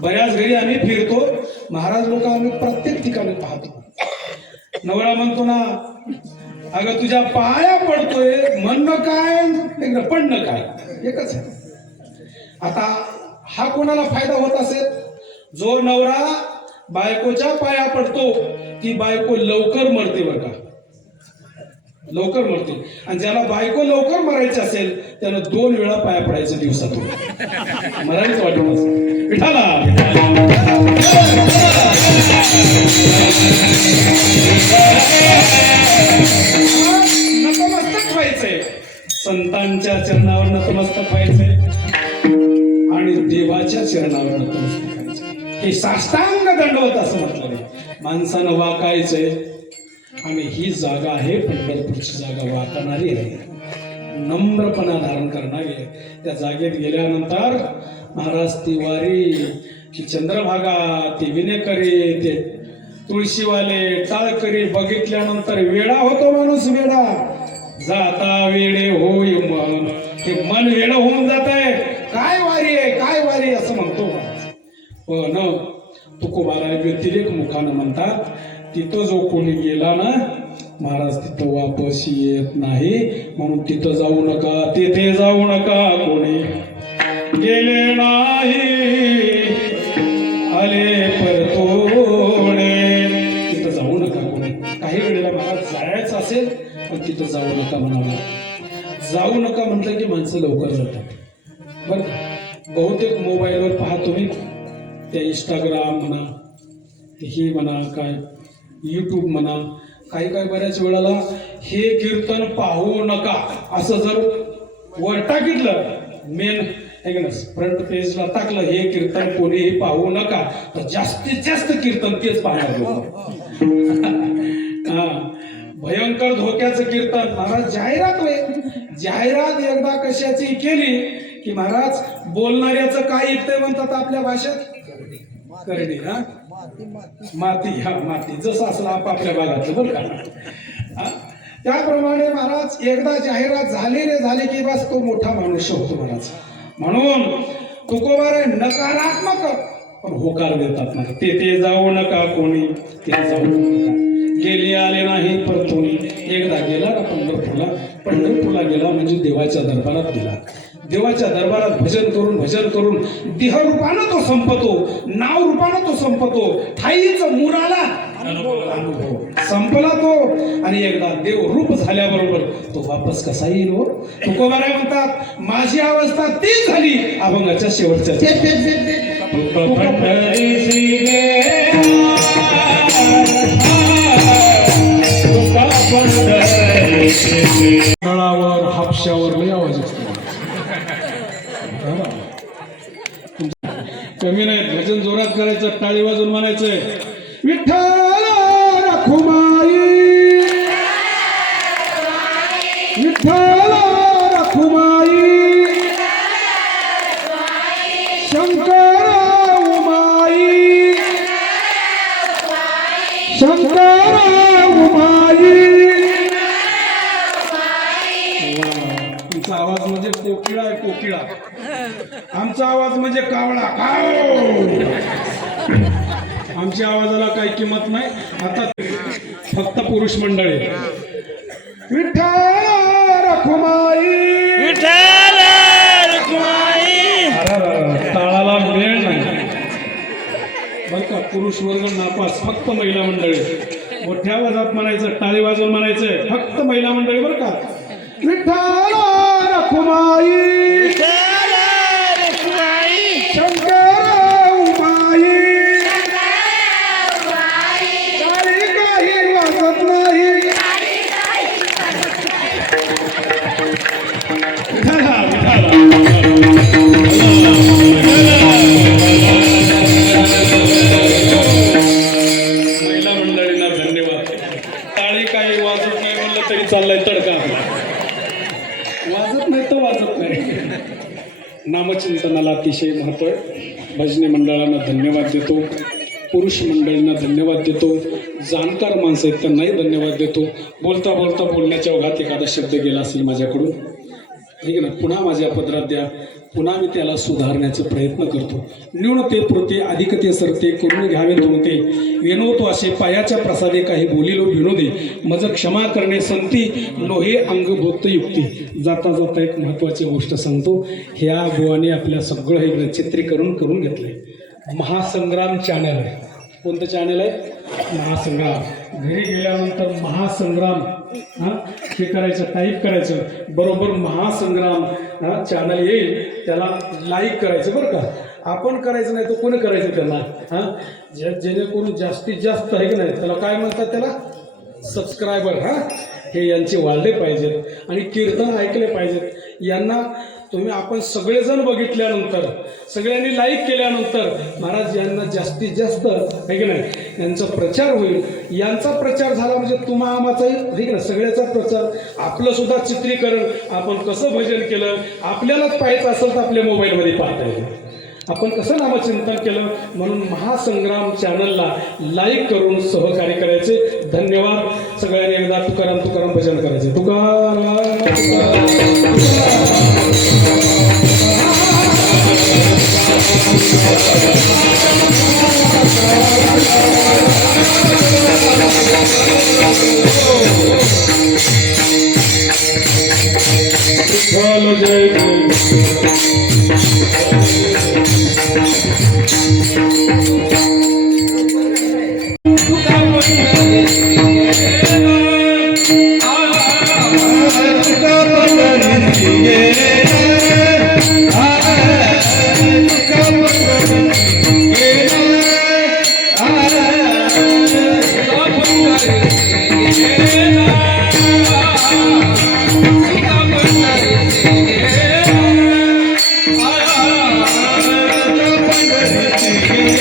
बऱ्याच घरी आम्ही फिरतो महाराज लोक, आम्ही प्रत्येक ठिकाणी पाहतो. नवरा म्हणतो ना, अगं तुझ्या पाया पडतोय, म्हणणं काय पडणं काय एकच आहे. आता हा कोणाला फायदा होत असेल? जो नवरा बायकोच्या पाया पडतो ती बायको लवकर मरते बरं का, लवकर मरते. आणि ज्याला बायको लवकर मरायची असेल त्यानं 2 वेळा पाया पडायचं दिवसातून. मरायच वाटून विठाला. नतमस्तक व्हायचंय, संतांच्या चरणावर नतमस्तक व्हायचंय आणि देवाच्या चरणावर नतमस्तक व्हायचंय. हे साष्टांग दंडवत असं म्हटलं नाही. माणसानं वाकायचंय. आणि ही जागा आहे पंढरपूरची जागा, वाकणारी आहे, नम्रपणा धारण करणारी आहे. त्या जागेत गेल्यानंतर महाराज ती वारी, ती चंद्रभागा, ती विनेकरी, ते तुळशीवाले, टाळकरी बघितल्यानंतर वेडा होतो माणूस. वेडा जाता वेडे होय मन. हे मन वेड होऊन जात आहे. काय वारी आहे, काय वारी असं म्हणतो माणूस. पण तुकोबाराय व्यतिरेक मुखानं म्हणतात, तिथं जो कोणी गेला ना महाराज तिथं वापस येत नाही. म्हणून तिथं जाऊ नका, तिथे जाऊ नका. कोणी गेले नाही आले परतोडे, तिथं जाऊ नका कोणी. काही वेळेला महाराज जायचं असेल पण तिथं जाऊ नका म्हणावं. जाऊ नका म्हटलं की माणसं लवकर जातात बरं. बहुतेक मोबाईलवर पहा तुम्ही, त्या इंस्टाग्राम म्हणा, हे म्हणा, काय यूट्यूब म्हणा, काही बऱ्याच वेळेला हे कीर्तन पाहू नका असं जर वर टाकितलं, मेन फ्रंट पेजला टाकलं हे कीर्तन कोणीही पाहू नका, तर जास्तीत जास्त कीर्तन तेच पाहणार लोक. भयंकर धोक्याचं कीर्तन. महाराज जाहिरात होय, जाहिरात एकदा कशाची केली की महाराज बोलणाऱ्याचं काय ऐकतंय म्हणतात आपल्या भाषेत, करडी. माती, हा माती, जसं असलं आपापल्या भागातलं बरं का. त्याप्रमाणे महाराज एकदा जाहिरात झाली की बस तो मोठा मनुष्य होतो महाराज. म्हणून तुकोबारे नकारात्मक पण होकार देतात ना. ते जाऊ नका कोणी, ते जाऊ नका, गेले आले नाही परतोनी. एकदा गेला ना पंढरपूरला गेला म्हणजे देवाच्या दरबारात गेला. देवाच्या दरबारात भजन करून देह रूपानं तो संपतो, नाव रूपानं तो संपतो, ठाईच मुराला अनुभव संपला तो. आणि एकदा देव रूप झाल्याबरोबर तो वापस कसा येईल हो. तुकोबाराय म्हणतात माझी अवस्था तीच झाली अभंगाच्या शेवटच्या. नळावर हापशावर लय आवाज असतो. कमी नाही, भजन जोरात करायचं, टाळी वाजून म्हणायचंय विठ्ठल रखुमाई, विठ्ठल रखुमाई, शंकर उमाई, शंकर उमाई. तुमचा आवाज म्हणजे कोकिळा आहे, कोकिळा. आमचा आवाज म्हणजे कावळा, आमच्या आवाजाला काही किंमत नाही. आता फक्त पुरुष मंडळी. विठ्ठल रखुमाई, विठ्ठल रखुमाई. ताळाला वेळ नाही बरं का. पुरुष वर्ग नापास, फक्त महिला मंडळी. मोठ्या आवाजात म्हणायचं, टाळी वाजवून म्हणायचंय, फक्त महिला मंडळी बरं का. विठ्ठल रखुमाई, शंकर उमाई, काही वाजत नाही. महिला मंडळींना धन्यवाद. टाळी काही वाजत नाही म्हणलं तरी चाललंय तडका. वाजत नाही तर वाजत नाही. नामचिंतनाला अतिशय महत्त्व आहे. भजनी मंडळांना धन्यवाद देतो, पुरुष मंडळींना धन्यवाद देतो, जाणकार माणसं आहेत त्यांनाही धन्यवाद देतो. बोलता बोलण्याच्या ओघात एखादा शब्द गेला असेल माझ्याकडून, ठीक आहे ना, पुन्हा माझ्या पदरात द्या. पुन्हा मी त्याला सुधारण्याचा प्रयत्न करतो. न्यूनते पुरते अधिकते सरते करून घ्यावे दोनते, विनोतो असे पायाच्या प्रसादे काही बोलिलो विनोदे, मज क्षमा करणे संती नोहे अंगभूत युक्ती. जाता जाता एक महत्त्वाची गोष्ट सांगतो. ह्या बुवाने आपल्या सगळं हे चित्रीकरण करून घेतलंय. महासंग्राम चॅनल आहे. कोणतं चॅनल आहे? महासंग्राम. घरी गेल्यानंतर महासंग्राम हे करायचं, टाईप करायचं, बरोबर महासंग्राम चॅनल येईल, त्याला लाईक करायचं बरं का. आपण करायचं नाही तर कोणी करायचं त्याला. जेणेकरून जास्तीत जास्त आहे की नाही, त्याला काय म्हणतात, त्याला सबस्क्रायबर हे यांचे वाढले पाहिजेत आणि कीर्तन ऐकले पाहिजेत. यांना तुम्ही आपण सगळेजण बघितल्यानंतर, सगळ्यांनी लाईक केल्यानंतर महाराज यांना जास्तीत जास्त आहे की नाही यांचा प्रचार होईल. यांचा प्रचार झाला म्हणजे तुम्हा आमाचाही ठीक ना, सगळ्याचा प्रचार. आपलं सुद्धा चित्रीकरण आपण कसं भजन केलं आपल्यालाच पाहायचं असेल तर आपल्या मोबाईलमध्ये पाहता येईल. आपण कसं नामचिंतन केलं, म्हणून महासंग्राम चॅनलला लाईक करून सहकार्य करायचे. धन्यवाद. सगळ्यांनी एकदा तुकाराम तुकाराम भजन करायचे. तुकाराम जय Thank you.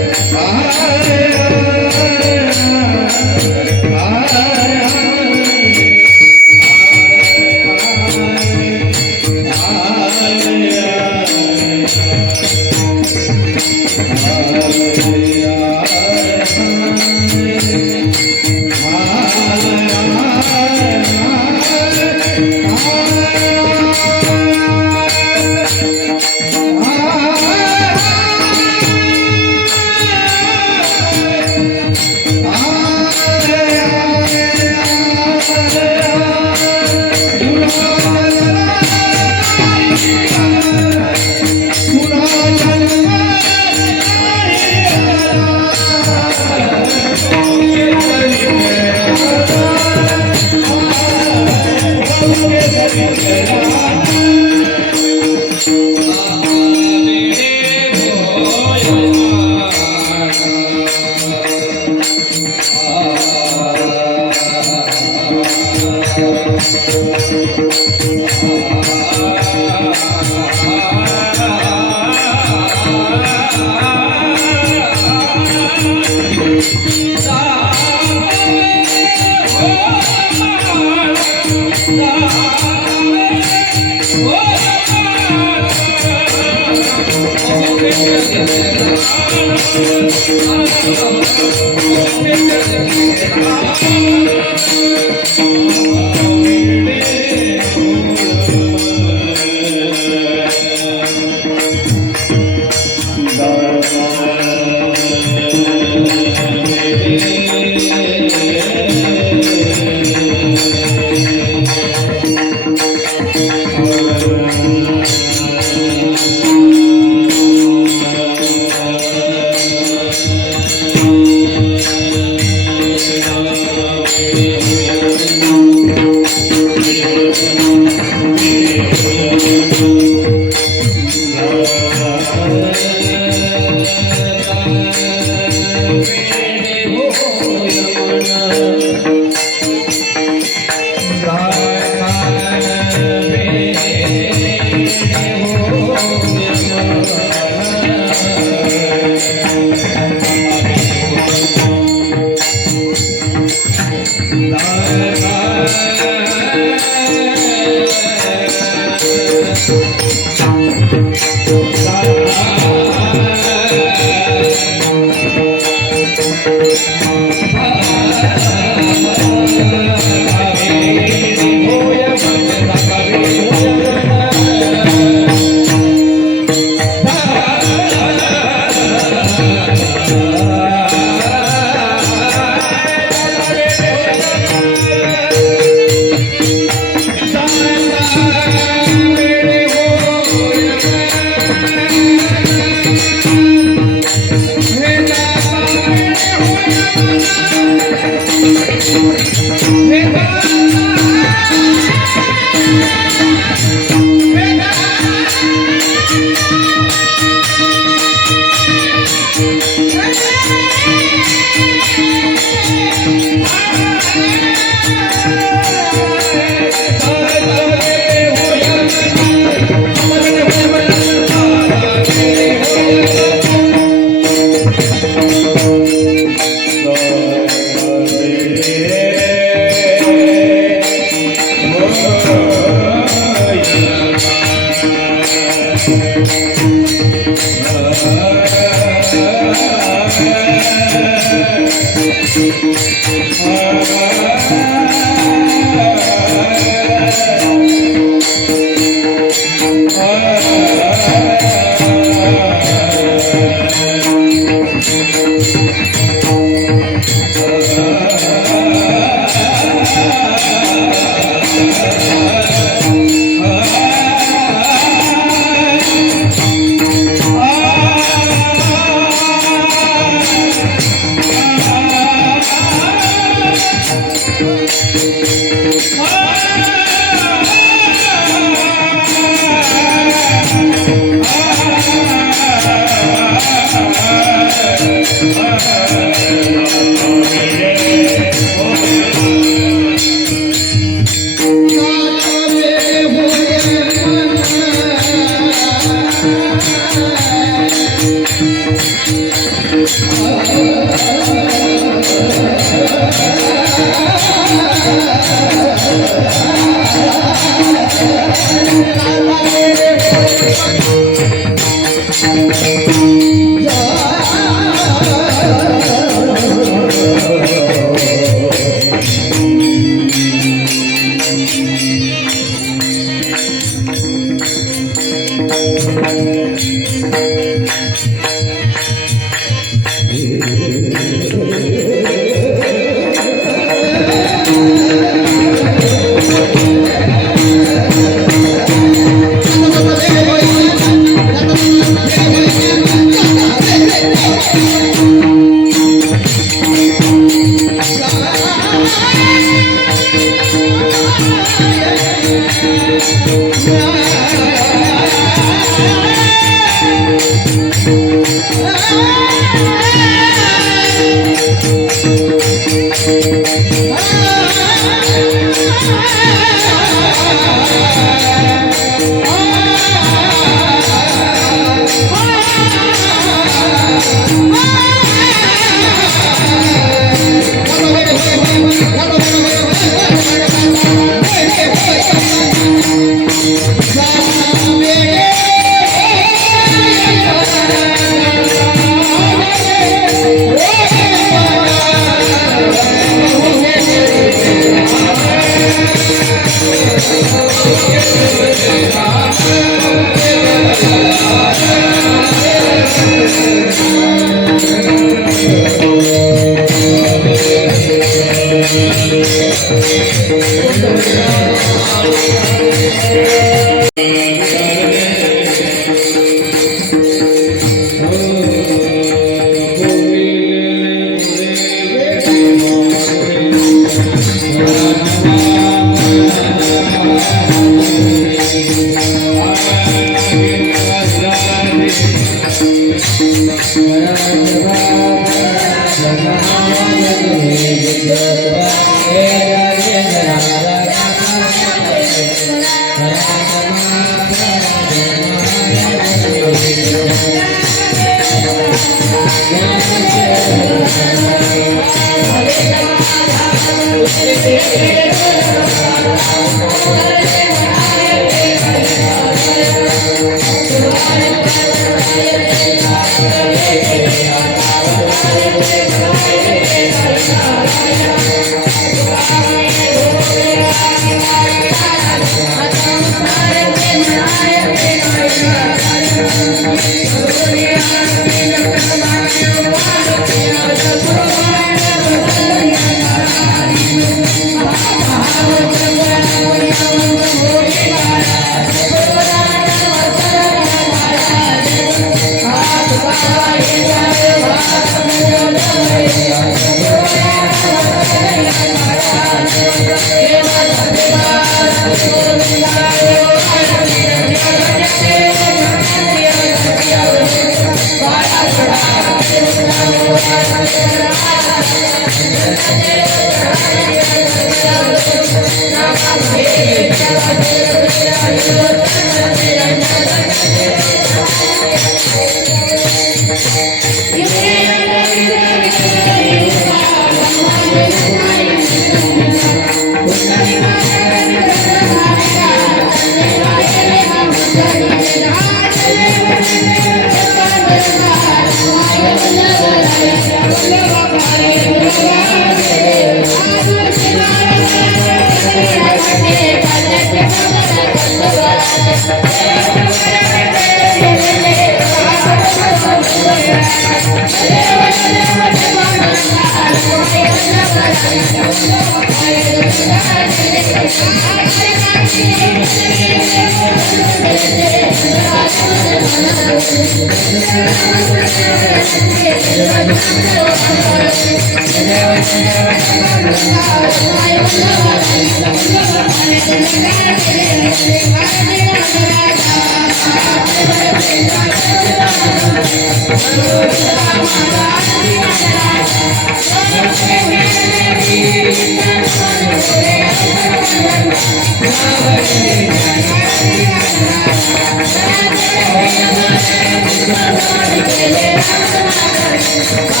Bye.